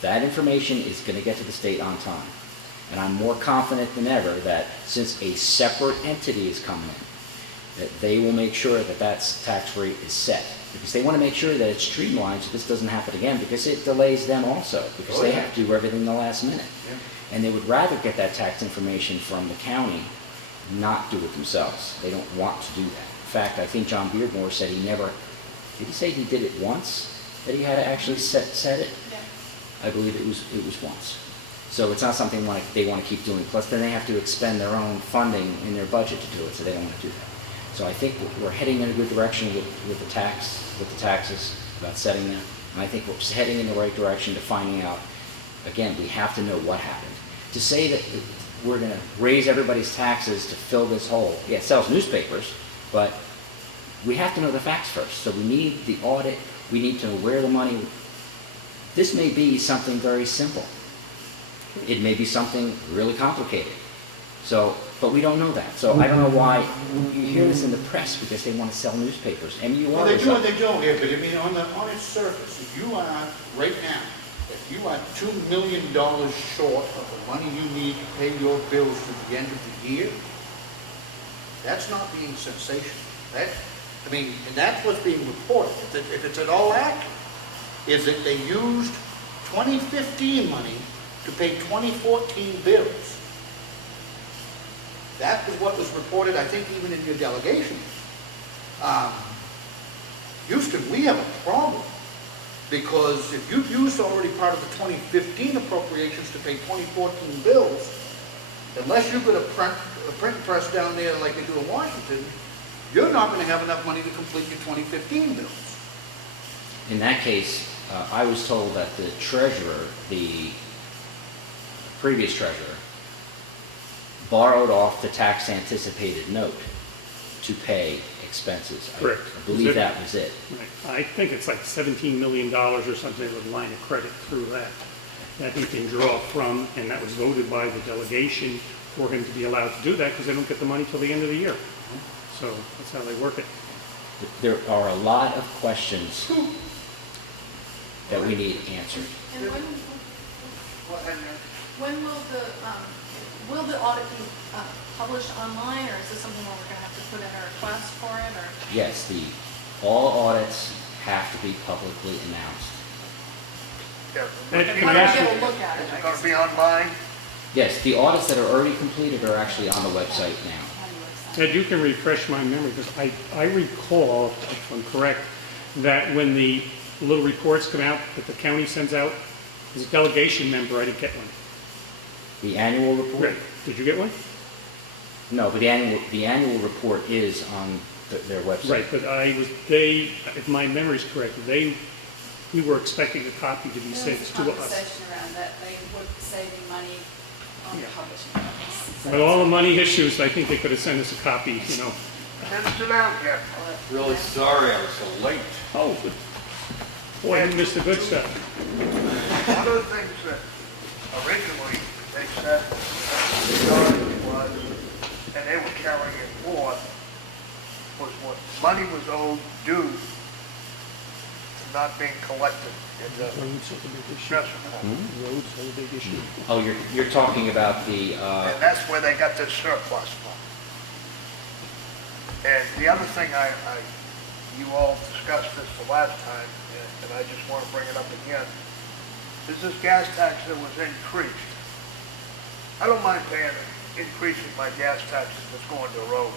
that information is going to get to the state on time. And I'm more confident than ever that since a separate entity is coming in, that they will make sure that that tax rate is set. Because they want to make sure that it's streamlined so this doesn't happen again, because it delays them also, because they have to do everything the last minute. And they would rather get that tax information from the county, not do it themselves. They don't want to do that. In fact, I think John Beardmore said he never, did he say he did it once, that he had to actually set it? Yeah. I believe it was once. So it's not something they want to keep doing. Plus, then they have to expend their own funding in their budget to do it, so they don't want to do that. So I think we're heading in a good direction with the taxes, about setting them. And I think we're heading in the right direction to finding out, again, we have to know what happened. To say that we're going to raise everybody's taxes to fill this hole, yeah, it sells newspapers, but we have to know the facts first. So we need the audit, we need to know where the money, this may be something very simple. It may be something really complicated. So, but we don't know that. So I don't know why you hear this in the press, because they want to sell newspapers. Well, they do and they don't here, but I mean, on its surface, if you are, right now, if you are $2 million short of the money you need to pay your bills to the end of the year, that's not being sensational. And that's what's being reported. If it's at all accurate, is that they used 2015 money to pay 2014 bills. That was what was reported, I think, even in your delegation. Houston, we have a problem, because if you've used already part of the 2015 appropriations to pay 2014 bills, unless you've got a print press down there like they do in Washington, you're not going to have enough money to complete your 2015 bills. In that case, I was told that the treasurer, the previous treasurer, borrowed off the tax anticipated note to pay expenses. Correct. I believe that was it. Right. I think it's like $17 million or something with a line of credit through that he can draw from, and that was voted by the delegation for him to be allowed to do that, because they don't get the money till the end of the year. So that's how they work it. There are a lot of questions that we need answered. And when will the audit be published online, or is this something where we're going to have to put in a request for it, or? Yes, all audits have to be publicly announced. Yeah. Can I ask you- Get a look at it, Is I it gonna guess. be online? Yes, the audits that are already completed are actually on the website now. Ed, you can refresh my memory, because I recall, if I'm correct, that when the little reports come out that the county sends out, as a delegation member, I didn't get one. The annual report? Right. Did you get one? No, but the annual report is on their website. Right, but if my memory's correct, we were expecting a copy to be sent to There was a us. conversation around that they would be saving money on Yeah. publishing copies. With all the money issues, I think they could have sent us a copy, you know. Send it out yet. Really sorry I was so late. Oh, but boy, you missed the good stuff. One of the things that originally they said was, and they were carrying it forward, was what money was owed due to not being collected in the Roads are the big issue. stress report. Roads are the big issue. Oh, you're talking about the, And that's where they got this surplus from. And the other thing you all discussed this the last time, and I just want to bring it up again, is this gas tax that was increased. I don't mind paying, increasing my gas tax if it's going to roads.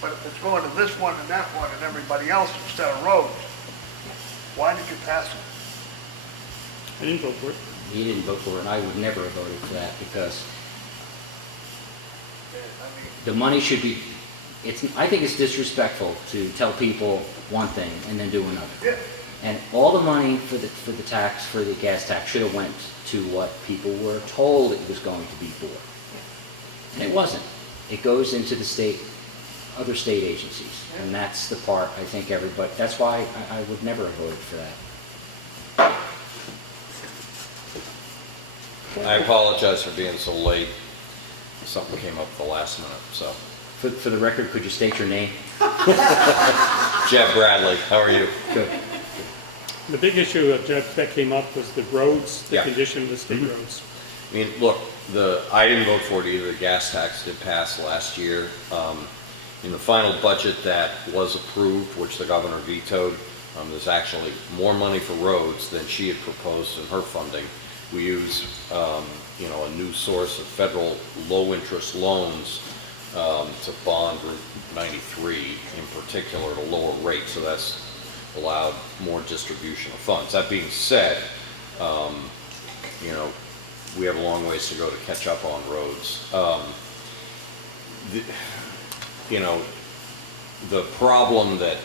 But if it's going to this one and that one and everybody else instead of roads, why did you pass it? I didn't vote for it. he didn't vote for it, and I would never have voted for that, because I mean, the money should be, I think it's disrespectful to tell people one thing and then do another. yeah, And all the money for the gas tax should have went to what people were told it was going to be for. And it wasn't. It goes into the other state agencies. And that's the part I think everybody, that's why I would never have voted for that. I apologize for being so late. Something came up at the last minute, so. For the record, could you state your name? Jeb Bradley, how are you? Good. The big issue that came up was the roads, the Yeah. condition of the state roads. I mean, look, I didn't vote for it either. The gas tax did pass last year. In the final budget that was approved, which the governor vetoed, there's actually more money for roads than she had proposed in her funding. We use, a new source of federal low-interest loans to bond Route 93 in particular at a lower rate, so that's allowed more distribution of funds. That being said, we have a long ways to go to catch up on roads. The problem that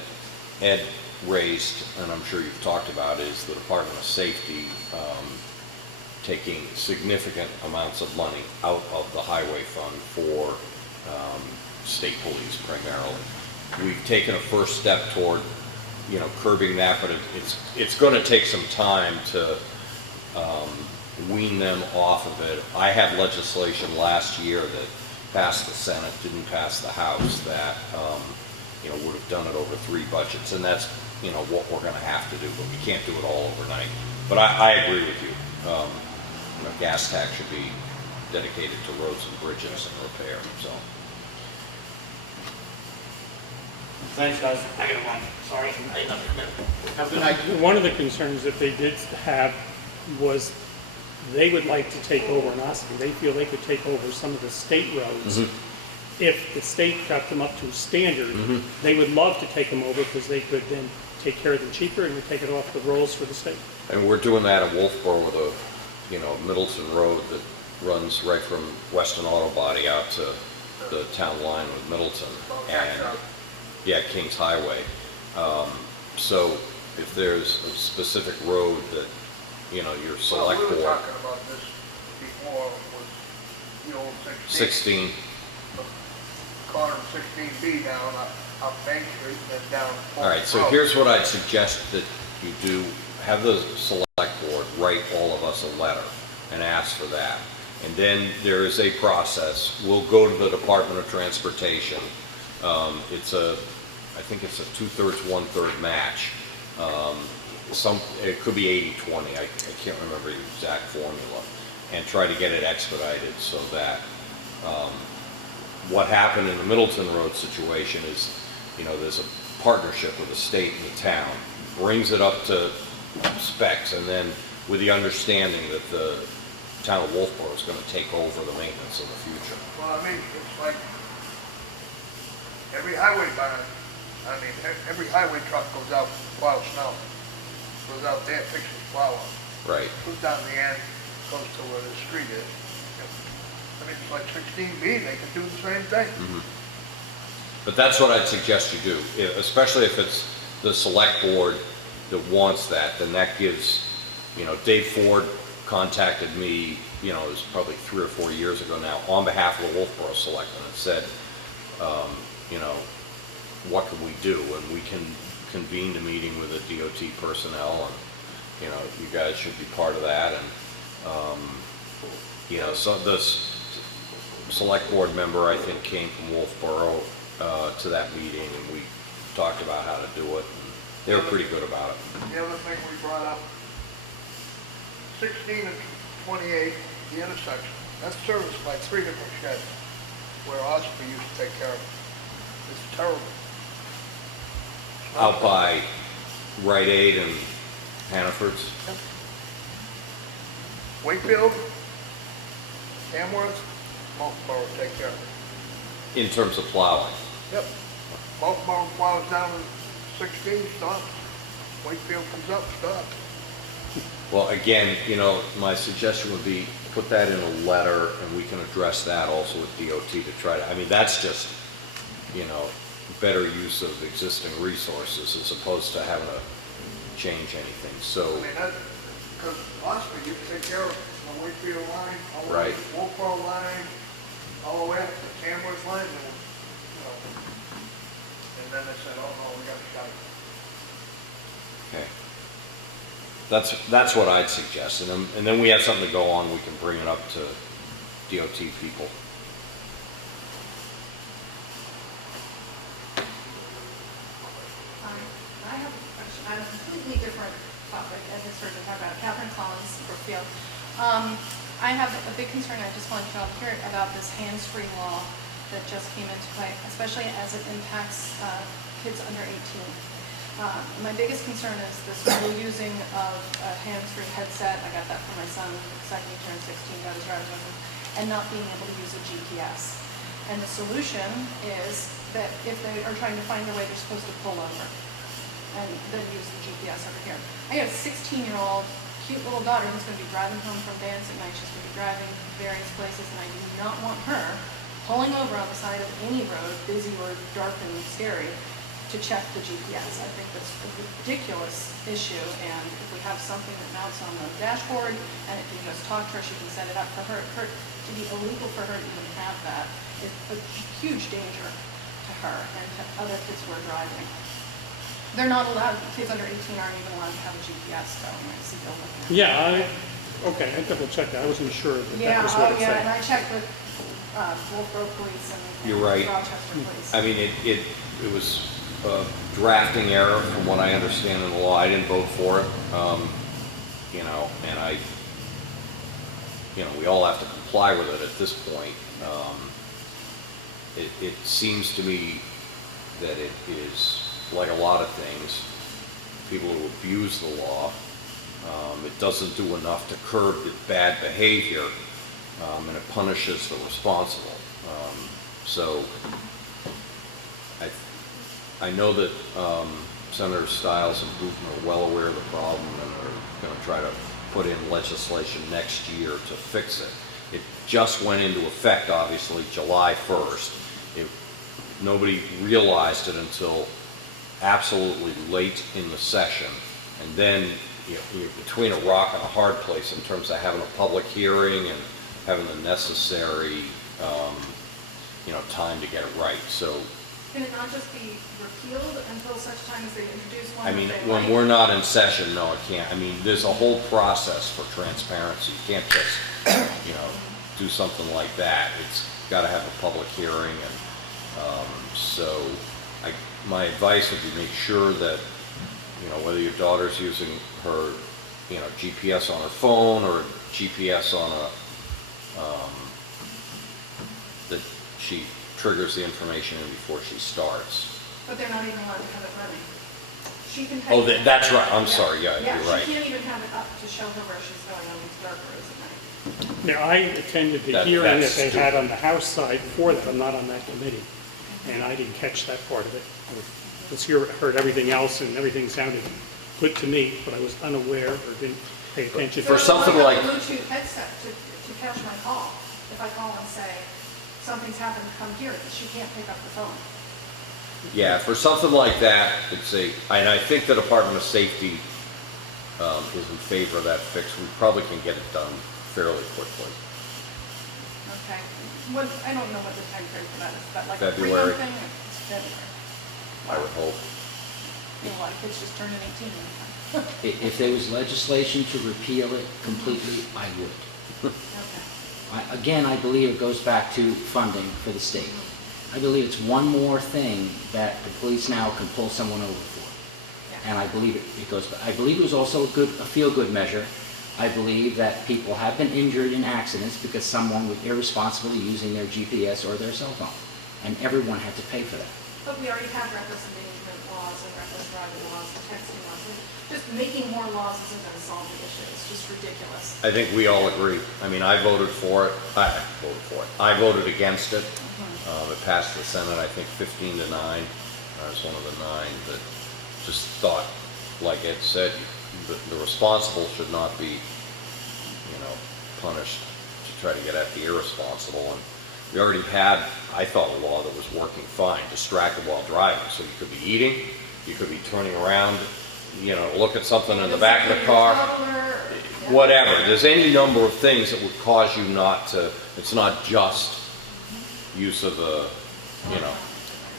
Ed raised, and I'm sure you've talked about, is the Department of Safety taking significant amounts of money out of the highway fund for state police primarily. We've taken a first step toward, curbing that, but it's going to take some time to wean them off of it. I had legislation last year that passed the Senate, didn't pass the House, that would have done it over 3 budgets, and that's what we're going to have to do, but we can't do it all overnight. But I agree with you. Gas tax should be dedicated to roads and bridges and repair. So. Thanks, guys. I gotta run. Sorry, I ain't nothing to commit. Have a good night. One of the concerns that they did have was they would like to take over in Ossipee. They feel they could take over some of the state roads. If the state got them up to standard, they would love to take them over because they could then take care of them cheaper and take it off the rolls for the state. And we're doing that at Wolfboro with a, Middleton Road that runs right from Weston Auto Body out to the town line with Middleton. And, Kings Highway. So if there's a specific road that, your select Well, we were board. talking about this before, was the old 16. Corner 16B down up Main Street and then down. All right, so Road. here's what I'd suggest that you do. Have the select board write all of us a letter and ask for that. And then there is a process. We'll go to the Department of Transportation. I think it's a 2/3, 1/3 match. It could be 80-20. I can't remember the exact formula. And try to get it expedited so that what happened in the Middleton Road situation is, there's a partnership with the state and the town, brings it up to specs, and then with the understanding that the town of Wolfboro is going to take over the maintenance in the future. Well, it's like every highway barn, every highway truck goes out to plow snow. Goes out there, fixes plow up. Right. Goes down the end, goes to where the street is. It's like 16B, they could do the same thing. But that's what I'd suggest you do, especially if it's the select board that wants that, then that gives, Dave Ford contacted me, it was probably 3 or 4 years ago now, on behalf of the Wolfboro Selectmen and said, what can we do? And we can convene a meeting with the DOT personnel and, you guys should be part of that. And, so this select board member, I think, came from Wolfboro to that meeting, and we talked about how to do it, and they were pretty good about it. The other thing we brought up, 16 and 28, the intersection, that's serviced by 3 different sheds, where Ossipee used to take care of it. It's terrible. Out by Rite Aid and Hannaford's. Yep. Wakefield, Tamworth, Multboro take care of it. In terms of plowing. Yep. Multboro plows down to 16, stops. Wakefield comes up, stops. Well, again, my suggestion would be put that in a letter, and we can address that also with DOT to try to, that's just, better use of existing resources as opposed to having to change anything. So, Because Ossipee, you can take care of the Wakefield line, all the way Right. to the Wolfboro line, all the way up to the Tamworth line, and then they said, oh no, we got to shut it. okay. That's what I'd suggest. And then we have something to go on, we can bring it up to DOT people. I have a question on a completely different topic, as it's heard to talk about. Catherine Collins, Brookfield. I have a big concern, I just wanted to talk here about this hands-free law that just came into play, especially as it impacts kids under 18. My biggest concern is this whole using of a hands-free headset. I got that for my son the second he turned 16, got his driver's license, and not being able to use a GPS. And the solution is that if they are trying to find their way, they're supposed to pull over and then use the GPS over here. I got a 16-year-old cute little daughter who's going to be driving home from dance at night. She's going to be driving various places, and I do not want her pulling over on the side of any road, busy or dark and scary, to check the GPS. I think that's a ridiculous issue, and if we have something that mounts on the dashboard and it can just talk to her, she can set it up for her. To be illegal for her to even have that is a huge danger to her and to other kids who are driving. They're not allowed, kids under 18 aren't even allowed to have a GPS going. I see Bill looking at it. Yeah, okay, I double checked that. I wasn't sure that Yeah, that was what it yeah, and said. I checked with Wolfboro Police and You're right. Rochester Police. I mean, it was a drafting error from what I understand in the law. I didn't vote for it, you know, and we all have to comply with it at this point. It seems to me that it is, like a lot of things, people who abuse the law, it doesn't do enough to curb the bad behavior, and it punishes the responsible. So I know that Senator Stiles and Booten are well aware of the problem and are going to try to put in legislation next year to fix it. It just went into effect, obviously, July 1st. Nobody realized it until absolutely late in the session, and then you're between a rock and a hard place in terms of having a public hearing and having the necessary time to get it right. So Can it not just be repealed until such time as they introduce one? I mean, that they when like? we're not in session, no, it can't. I mean, there's a whole process for transparency. You can't just do something like that. It's got to have a public hearing, and so my advice would be make sure that whether your daughter's using her GPS on her phone or GPS on a that she triggers the information in before she starts. But they're not even allowed to have it running. She can. Oh, that's right. I'm sorry. Yeah, Yeah, you're right. she can't even have it up to show her where she's going on these dark roads at night. Now, I attended the hearing that they had on the House side for that. I'm not on that committee, and I didn't catch that part of it. I heard everything else, and everything sounded good to me, but I was unaware or didn't pay attention. For something like- I have a Bluetooth headset to catch my call. If I call and say, something's happened, come here, she can't pick up the phone. Yeah, for something like that, and I think the Department of Safety is in favor of that fix. We probably can get it done fairly quickly. Okay. I don't know what the time frame for that is, but like February. a 3-month thing, it's February. I would hope. A lot of kids just turning 18. If there was legislation to repeal it completely, I would. Okay. Again, I believe it goes back to funding for the state. I believe it's one more thing that the police now can pull someone over for. Yeah. And I believe it goes, I believe it was also a feel-good measure. I believe that people have been injured in accidents because someone was irresponsibly using their GPS or their cell phone. And everyone had to pay for that. But we already have reckless endangerment laws and reckless driving laws and texting laws. Just making more laws isn't going to solve the issue. It's just ridiculous. I think we all agree. I mean, I voted for it. I voted against it. It passed the Senate, I think, 15-9. I was one of the 9 that just thought, like Ed said, the responsible should not be, punished to try to get at the irresponsible. And we already had, I thought, a law that was working fine, distracted while driving. So you could be eating, you could be turning around, look at something in the back of the car, whatever. There's any number of things that would cause you not to, it's not just use of a,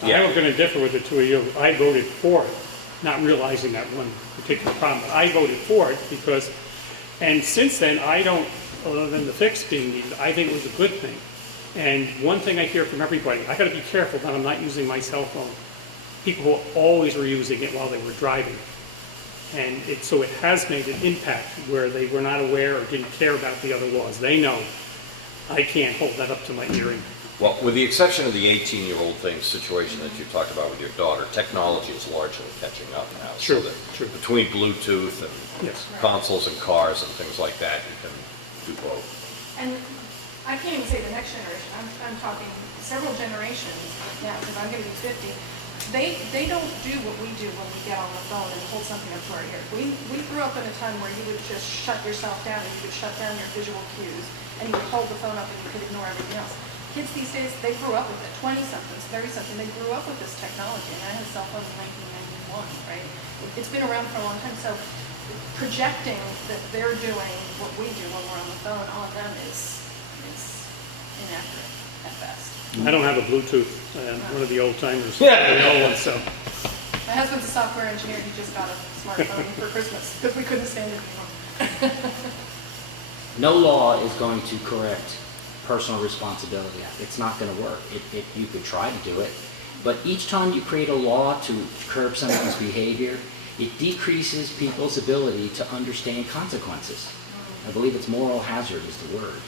I'm going to differ with the two of you. I voted for it, not realizing that one particular problem. But I voted for it because, and since then, I don't, other than the fix being needed, I think it was a good thing. And one thing I hear from everybody, I got to be careful that I'm not using my cell phone. People who always were using it while they were driving. And so it has made an impact where they were not aware or didn't care about the other laws. They know I can't hold that up to my hearing Well, with the exception of the 18-year-old thing situation that you talked about with your daughter, technology is largely catching up now. True, So that true. between Bluetooth and Yes. consoles and cars and things like that, you can do both. And I can't even say the next generation, I'm talking several generations now, because I'm gonna be 50. They don't do what we do when we get on the phone and hold something up to our ear. We grew up in a time where you would just shut yourself down and you could shut down your visual cues and you would hold the phone up and you could ignore everything else. Kids these days, they grew up with it, 20-somethings, 30-something, they grew up with this technology, and I had a cell phone in 1991, right? It's been around for a long time, so projecting that they're doing what we do when we're on the phone on them is inaccurate at best. I don't have a Bluetooth, one of the old timers, the old ones, so. My husband's a software engineer, he just got a smartphone for Christmas, because we couldn't stand it anymore. No law is going to correct personal responsibility. It's not going to work. You could try to do it, but each time you create a law to curb someone's behavior, it decreases people's ability to understand consequences. I believe it's moral hazard is the word.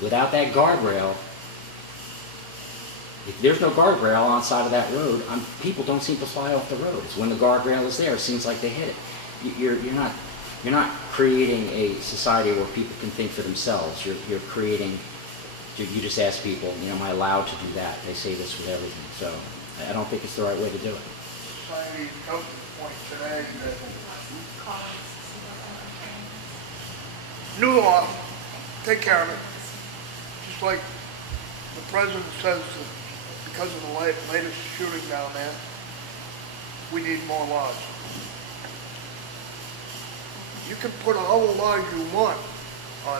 Without that guardrail, if there's no guardrail on the side of that road, people don't seem to fly off the road. It's when the guardrail is there, it seems like they hit it. You're not creating a society where people can think for themselves. You're creating. You just ask people, am I allowed to do that? They say this with everything. So I don't think it's the right way to do it. Society comes to the point today that new law, take care of it. Just like the president says that because of the latest shooting down there, we need more laws. You can put all the laws you want on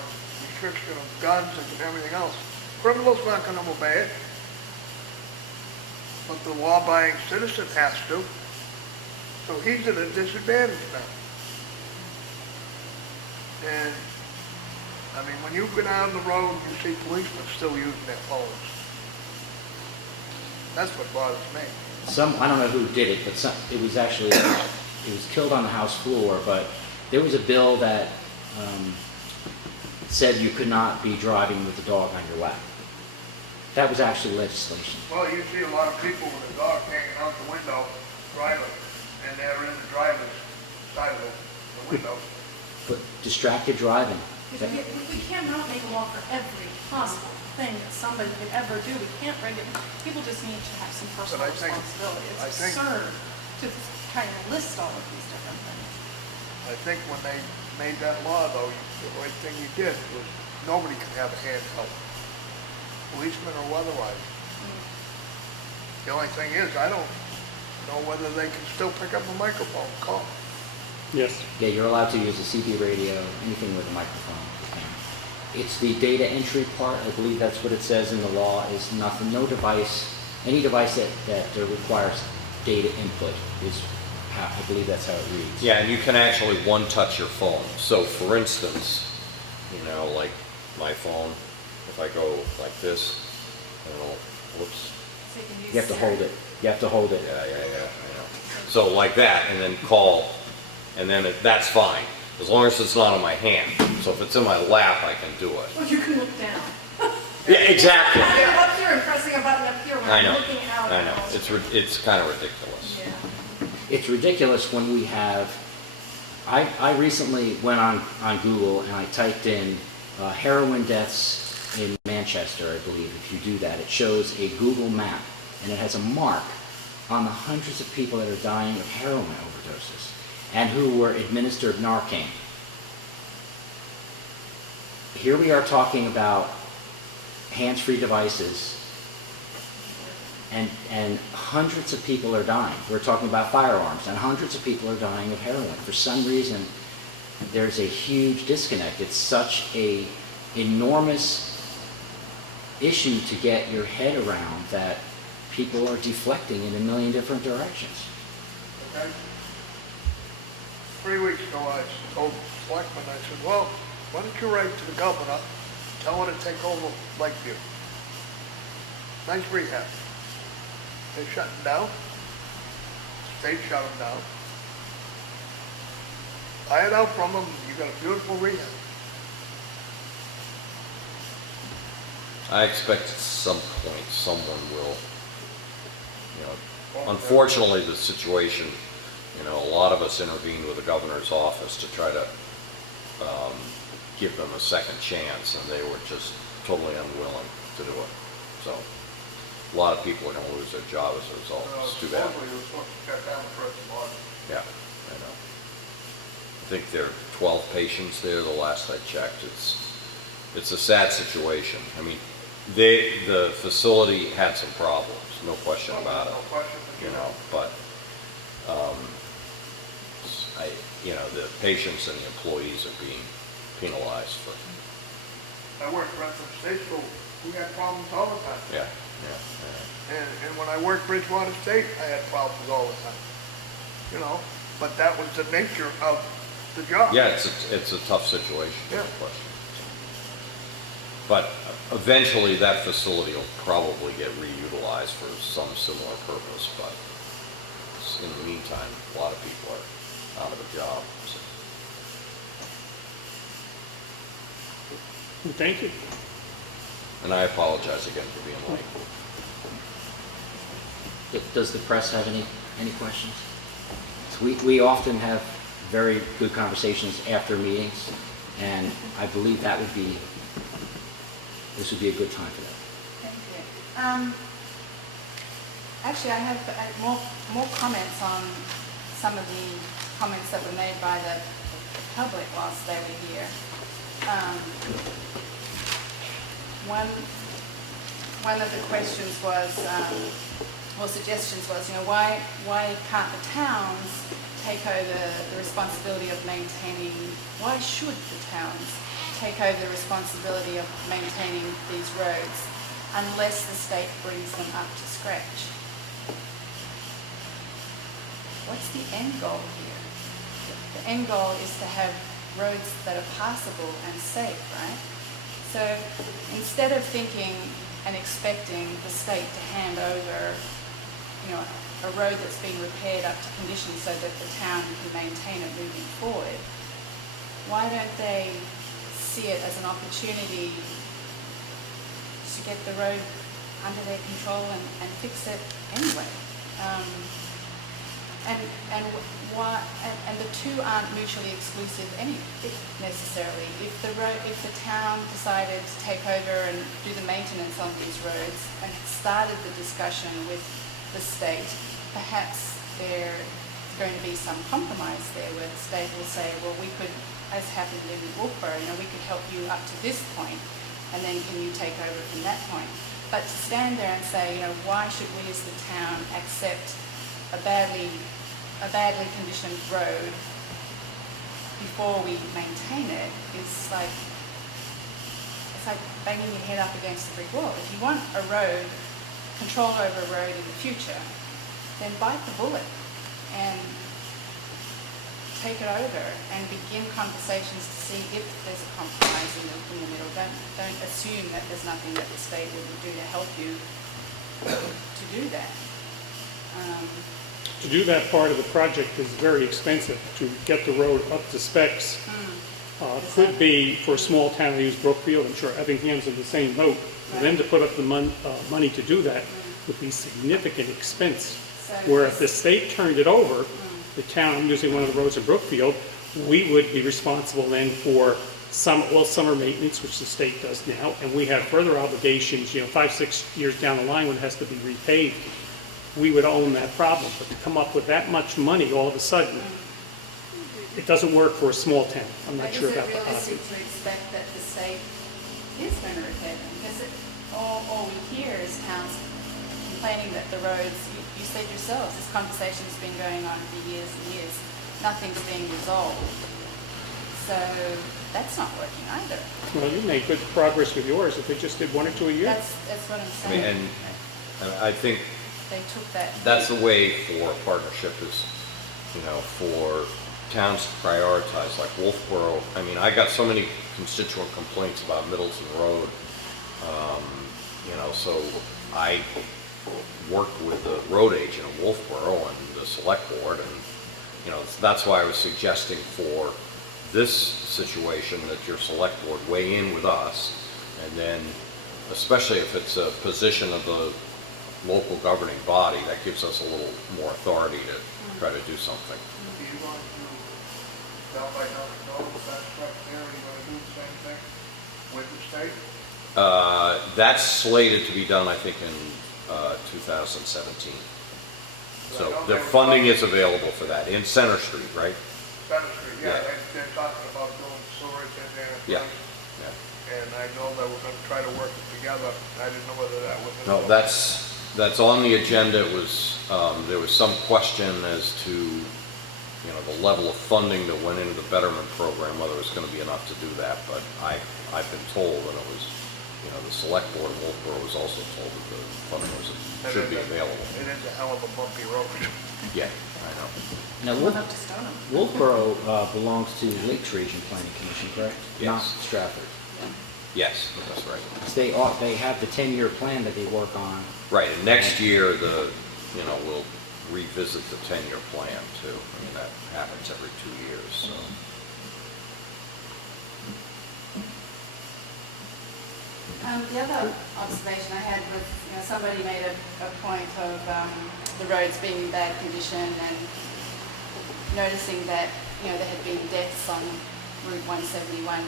restriction of guns and everything else. Criminals not going to obey it, but the law-abiding citizen has to. So he's at a disadvantage now. And I mean, when you go down the road and you see policemen still using their phones, that's what bothers me. I don't know who did it, but it was actually, it was killed on the House floor, but there was a bill that said you could not be driving with a dog on your lap. That was actually legislation. Well, you see a lot of people with a dog hanging out the window, driving, and they're in the driver's side of the window. But distracted driving. We cannot make a law for every possible thing that somebody could ever do. We can't regulate. People just need to have some personal But I think- responsibility. I It's think- absurd to kind of list all of these different things. I think when they made that law, though, the right thing you did was nobody could have a handheld, policeman or otherwise. The only thing is, I don't know whether they can still pick up a microphone and call. Yes. Yeah, you're allowed to use a CB radio, anything with a microphone. You can. It's the data entry part, I believe that's what it says in the law, is nothing, no device, any device that requires data input is how, I believe that's how it reads. Yeah, and you can actually one-touch your phone. So for instance, like my phone, if I go like this, whoops. So you can use You have to Siri. hold it. You have to hold it. Yeah. So like that, and then call, and then that's fine, as long as it's not in my hand. So if it's in my lap, I can do it. Well, you can look down. Yeah, exactly. You're up here and pressing a button up here when I I'm know, looking out. I know. It's kind of ridiculous. Yeah. It's ridiculous when we have, I recently went on Google and I typed in heroin deaths in Manchester, I believe. If you do that, it shows a Google map and it has a mark on the hundreds of people that are dying of heroin overdoses and who were administered Narcan. Here we are talking about hands-free devices and hundreds of people are dying. We're talking about firearms and hundreds of people are dying of heroin. For some reason, there's a huge disconnect. It's such a enormous issue to get your head around that people are deflecting in a million different directions. Okay? 3 weeks ago, I told the selectmen, I said, well, why don't you write to the governor, tell her to take over Lakeview. Nice rehab. They're shutting down. State shut them down. Buy it out from them, you got a beautiful rehab. I expect at some point someone will, you know, unfortunately the situation, you know, a lot of us intervened with the governor's office to try to give them a second chance, and they were just totally unwilling to do it. So a lot of people are going to lose their job as a result. It's too bad. Supposedly it was supposed to cut down the first of August. Yeah, I know. I think there are 12 patients there the last I checked. It's a sad situation. I mean, the facility had some problems, no question about it. No question, but You know, but you know, the patients and the employees are being penalized for. I worked for Rentham State School, we had problems all the time. Yeah. And when I worked Bridgewater State, I had problems all the time. You know, but that was the nature of the job. Yeah, it's a tough situation, no Yeah. question. But eventually that facility will probably get reutilized for some similar purpose, but in the meantime, a lot of people are out of a job. So. Thank you. And I apologize again for being late. Does the press have any questions? We often have very good conversations after meetings, and I believe this would be a good time for that. Thank you. Actually, I have more comments on some of the comments that were made by the public whilst they were here. One of the questions was, or suggestions was, you know, why can't the towns take over the responsibility of maintaining, why should the towns take over the responsibility of maintaining these roads unless the state brings them up to scratch? What's the end goal here? The end goal is to have roads that are passable and safe, right? So instead of thinking and expecting the state to hand over, you know, a road that's been repaired up to condition so that the town can maintain it moving forward, why don't they see it as an opportunity to get the road under their control and fix it anyway? And the two aren't mutually exclusive necessarily. If the town decided to take over and do the maintenance on these roads and started the discussion with the state, perhaps there's going to be some compromise there where the state will say, well, we could, as happened in Wilkesboro, you know, we could help you up to this point, and then can you take over from that point? But to stand there and say, you know, why should we as the town accept a badly conditioned road before we maintain it, it's like banging your head up against a brick wall. If you want a road, control over a road in the future, then bite the bullet and take it over and begin conversations to see if there's a compromise in the middle. Don't assume that there's nothing that the state will do to help you to do that. To do that part of the project is very expensive. To get the road up to specs could be, for a small town, I use Brookfield, I'm sure Effingham's in the same boat. For them to put up the money to do that would be significant expense. Where if the state turned it over, the town, I'm using one of the roads in Brookfield, we would be responsible then for all summer maintenance, which the state does now, and we have further obligations, you know, 5-6 years down the line when it has to be repaved. We would own that problem. But to come up with that much money all of a sudden, it doesn't work for a small town. I'm not sure about the Is it positive. realistic to expect that the state is going to repair them? Because all we hear is towns complaining that the roads, you said yourselves, this conversation's been going on for years and years. Nothing's being resolved. So that's not working either. Well, you made good progress with yours if they just did 1 or 2 a year. That's what I'm I mean, saying. and I think They took that. that's the way for a partnership is, you know, for towns to prioritize, like Wolfboro. I mean, I got so many constituent complaints about Middleton Road, you know, so I worked with the road agent in Wolfboro and the select board, and, you know, that's why I was suggesting for this situation that your select board weigh in with us, and then especially if it's a position of the local governing body, that gives us a little more authority to try to do something. Do you want to, down by Dunkin' that truck there, are you gonna do the same thing with the state? That's slated to be done, I think, in 2017. So the funding is available for that in Center Street, right? Center Street, yeah, Yeah. they're talking about doing storage in there. Yeah. And I know that we're gonna try to work it together. I didn't know whether that was. No, that's on the agenda. It was, there was some question as to, you know, the level of funding that went into the betterment program, whether it was gonna be enough to do that, but I've been told, and it was, you know, the select board in Wolfboro was also told that the funding should be available. It is a hell of a bumpy road. Yeah, I know. Now, We'll have to stone them. Wolfboro belongs to Lakes Region Planning Commission, correct? Not Yes. Stratford. Yes, that's right. 'Cause they have the 10-year plan that they work on. Right, and next year, we'll revisit the 10-year plan too. I mean, that happens every 2 years, so. The other observation I had was, somebody made a point of the roads being in bad condition and noticing that, there had been deaths on Route 171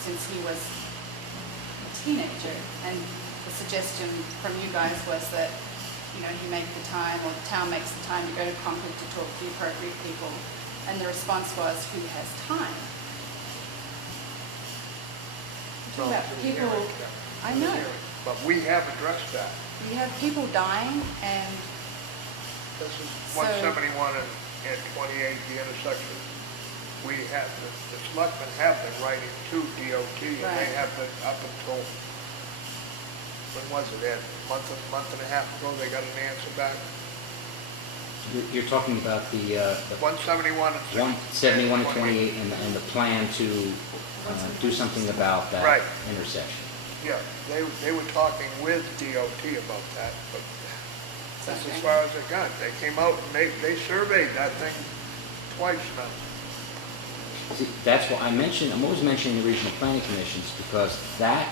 since he was a teenager. And the suggestion from you guys was that, you make the time, or the town makes the time to go to Concord to talk to the appropriate people. And the response was, who has time? Talking about people, I know, But we have addressed that. you have people dying, and This is So- 171 and 28, the intersection. We have, the selectmen have been writing to DOT, and they Right. have been up until, when was it, Ed? Month and a half ago, they got an answer back. You're talking about the 171 and 171 and 28 and the plan to do something about that Right. intersection. Yeah, they were talking with DOT about that, but that's as Okay. far as it got. They came out and they surveyed that thing twice now. See, that's what I'm always mentioning the regional planning commissions because that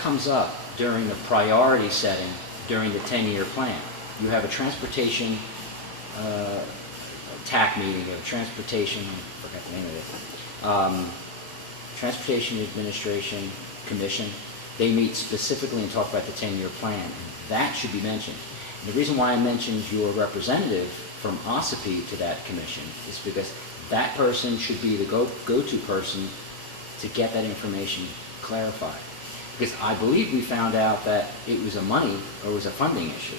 comes up during the priority setting during the 10-year plan. You have a transportation TAC meeting, or transportation, I forgot the name of it, Transportation Administration Commission. They meet specifically and talk about the 10-year plan. And that should be mentioned. And the reason why I mentioned your representative from Ossipee to that commission is because that person should be the go-to person to get that information clarified. Because I believe we found out that it was a funding issue.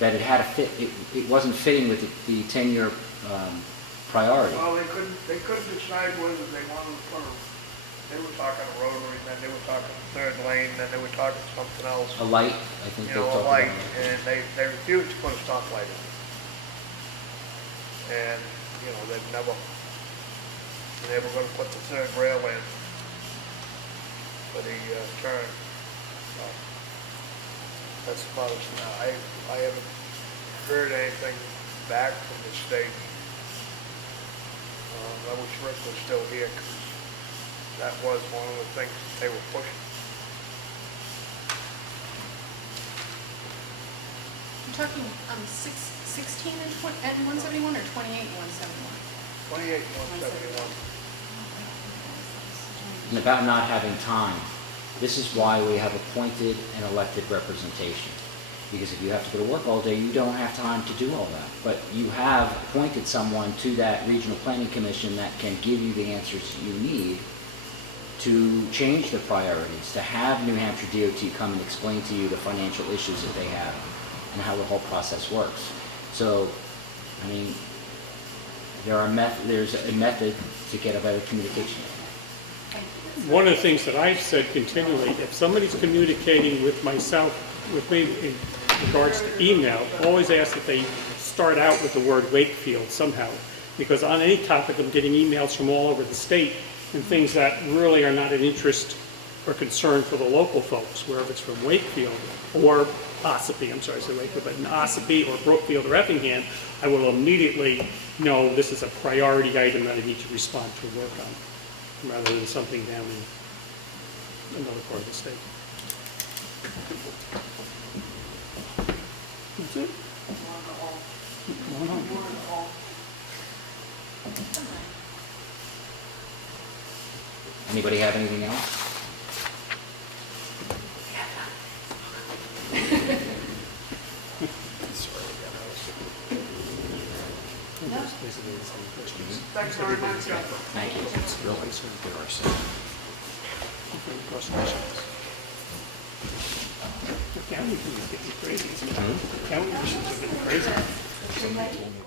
That it had a fit, it wasn't fitting with the 10-year priority. Well, they couldn't decide whether they wanted to put they were talking a rotary, then they were talking third lane, then they were talking something else. A light, I think they A talked light, about. and they refused to put a stoplight in. And, they've never going to put the third rail in for the turn. So, that's about it now. I haven't heard anything back from the state. I wish Rick was still here, because that was one of the things that they were pushing. You're talking 16 and 171 or 28 and 171? 28 and 171. And about not having time. This is why we have appointed and elected representation. Because if you have to go to work all day, you don't have time to do all that. But you have appointed someone to that regional planning commission that can give you the answers you need to change the priorities, to have New Hampshire DOT come and explain to you the financial issues that they have and how the whole process works. So, I mean, there's a method to get a better communication. One of the things that I've said continually, if somebody's communicating with me in regards to email, always ask that they start out with the word Wakefield somehow. Because on any topic, I'm getting emails from all over the state and things that really are not an interest or concern for the local folks, wherever it's from Wakefield or Ossipee, I'm sorry, I said Wakefield, but in Ossipee or Brookfield or Effingham, I will immediately know this is a priority item that I need to respond to work on, rather than something down in another part of the state. That's it. Come on home. Anybody have anything else? Thanks very much. Thank you. The county is getting crazy. County issues are getting crazy.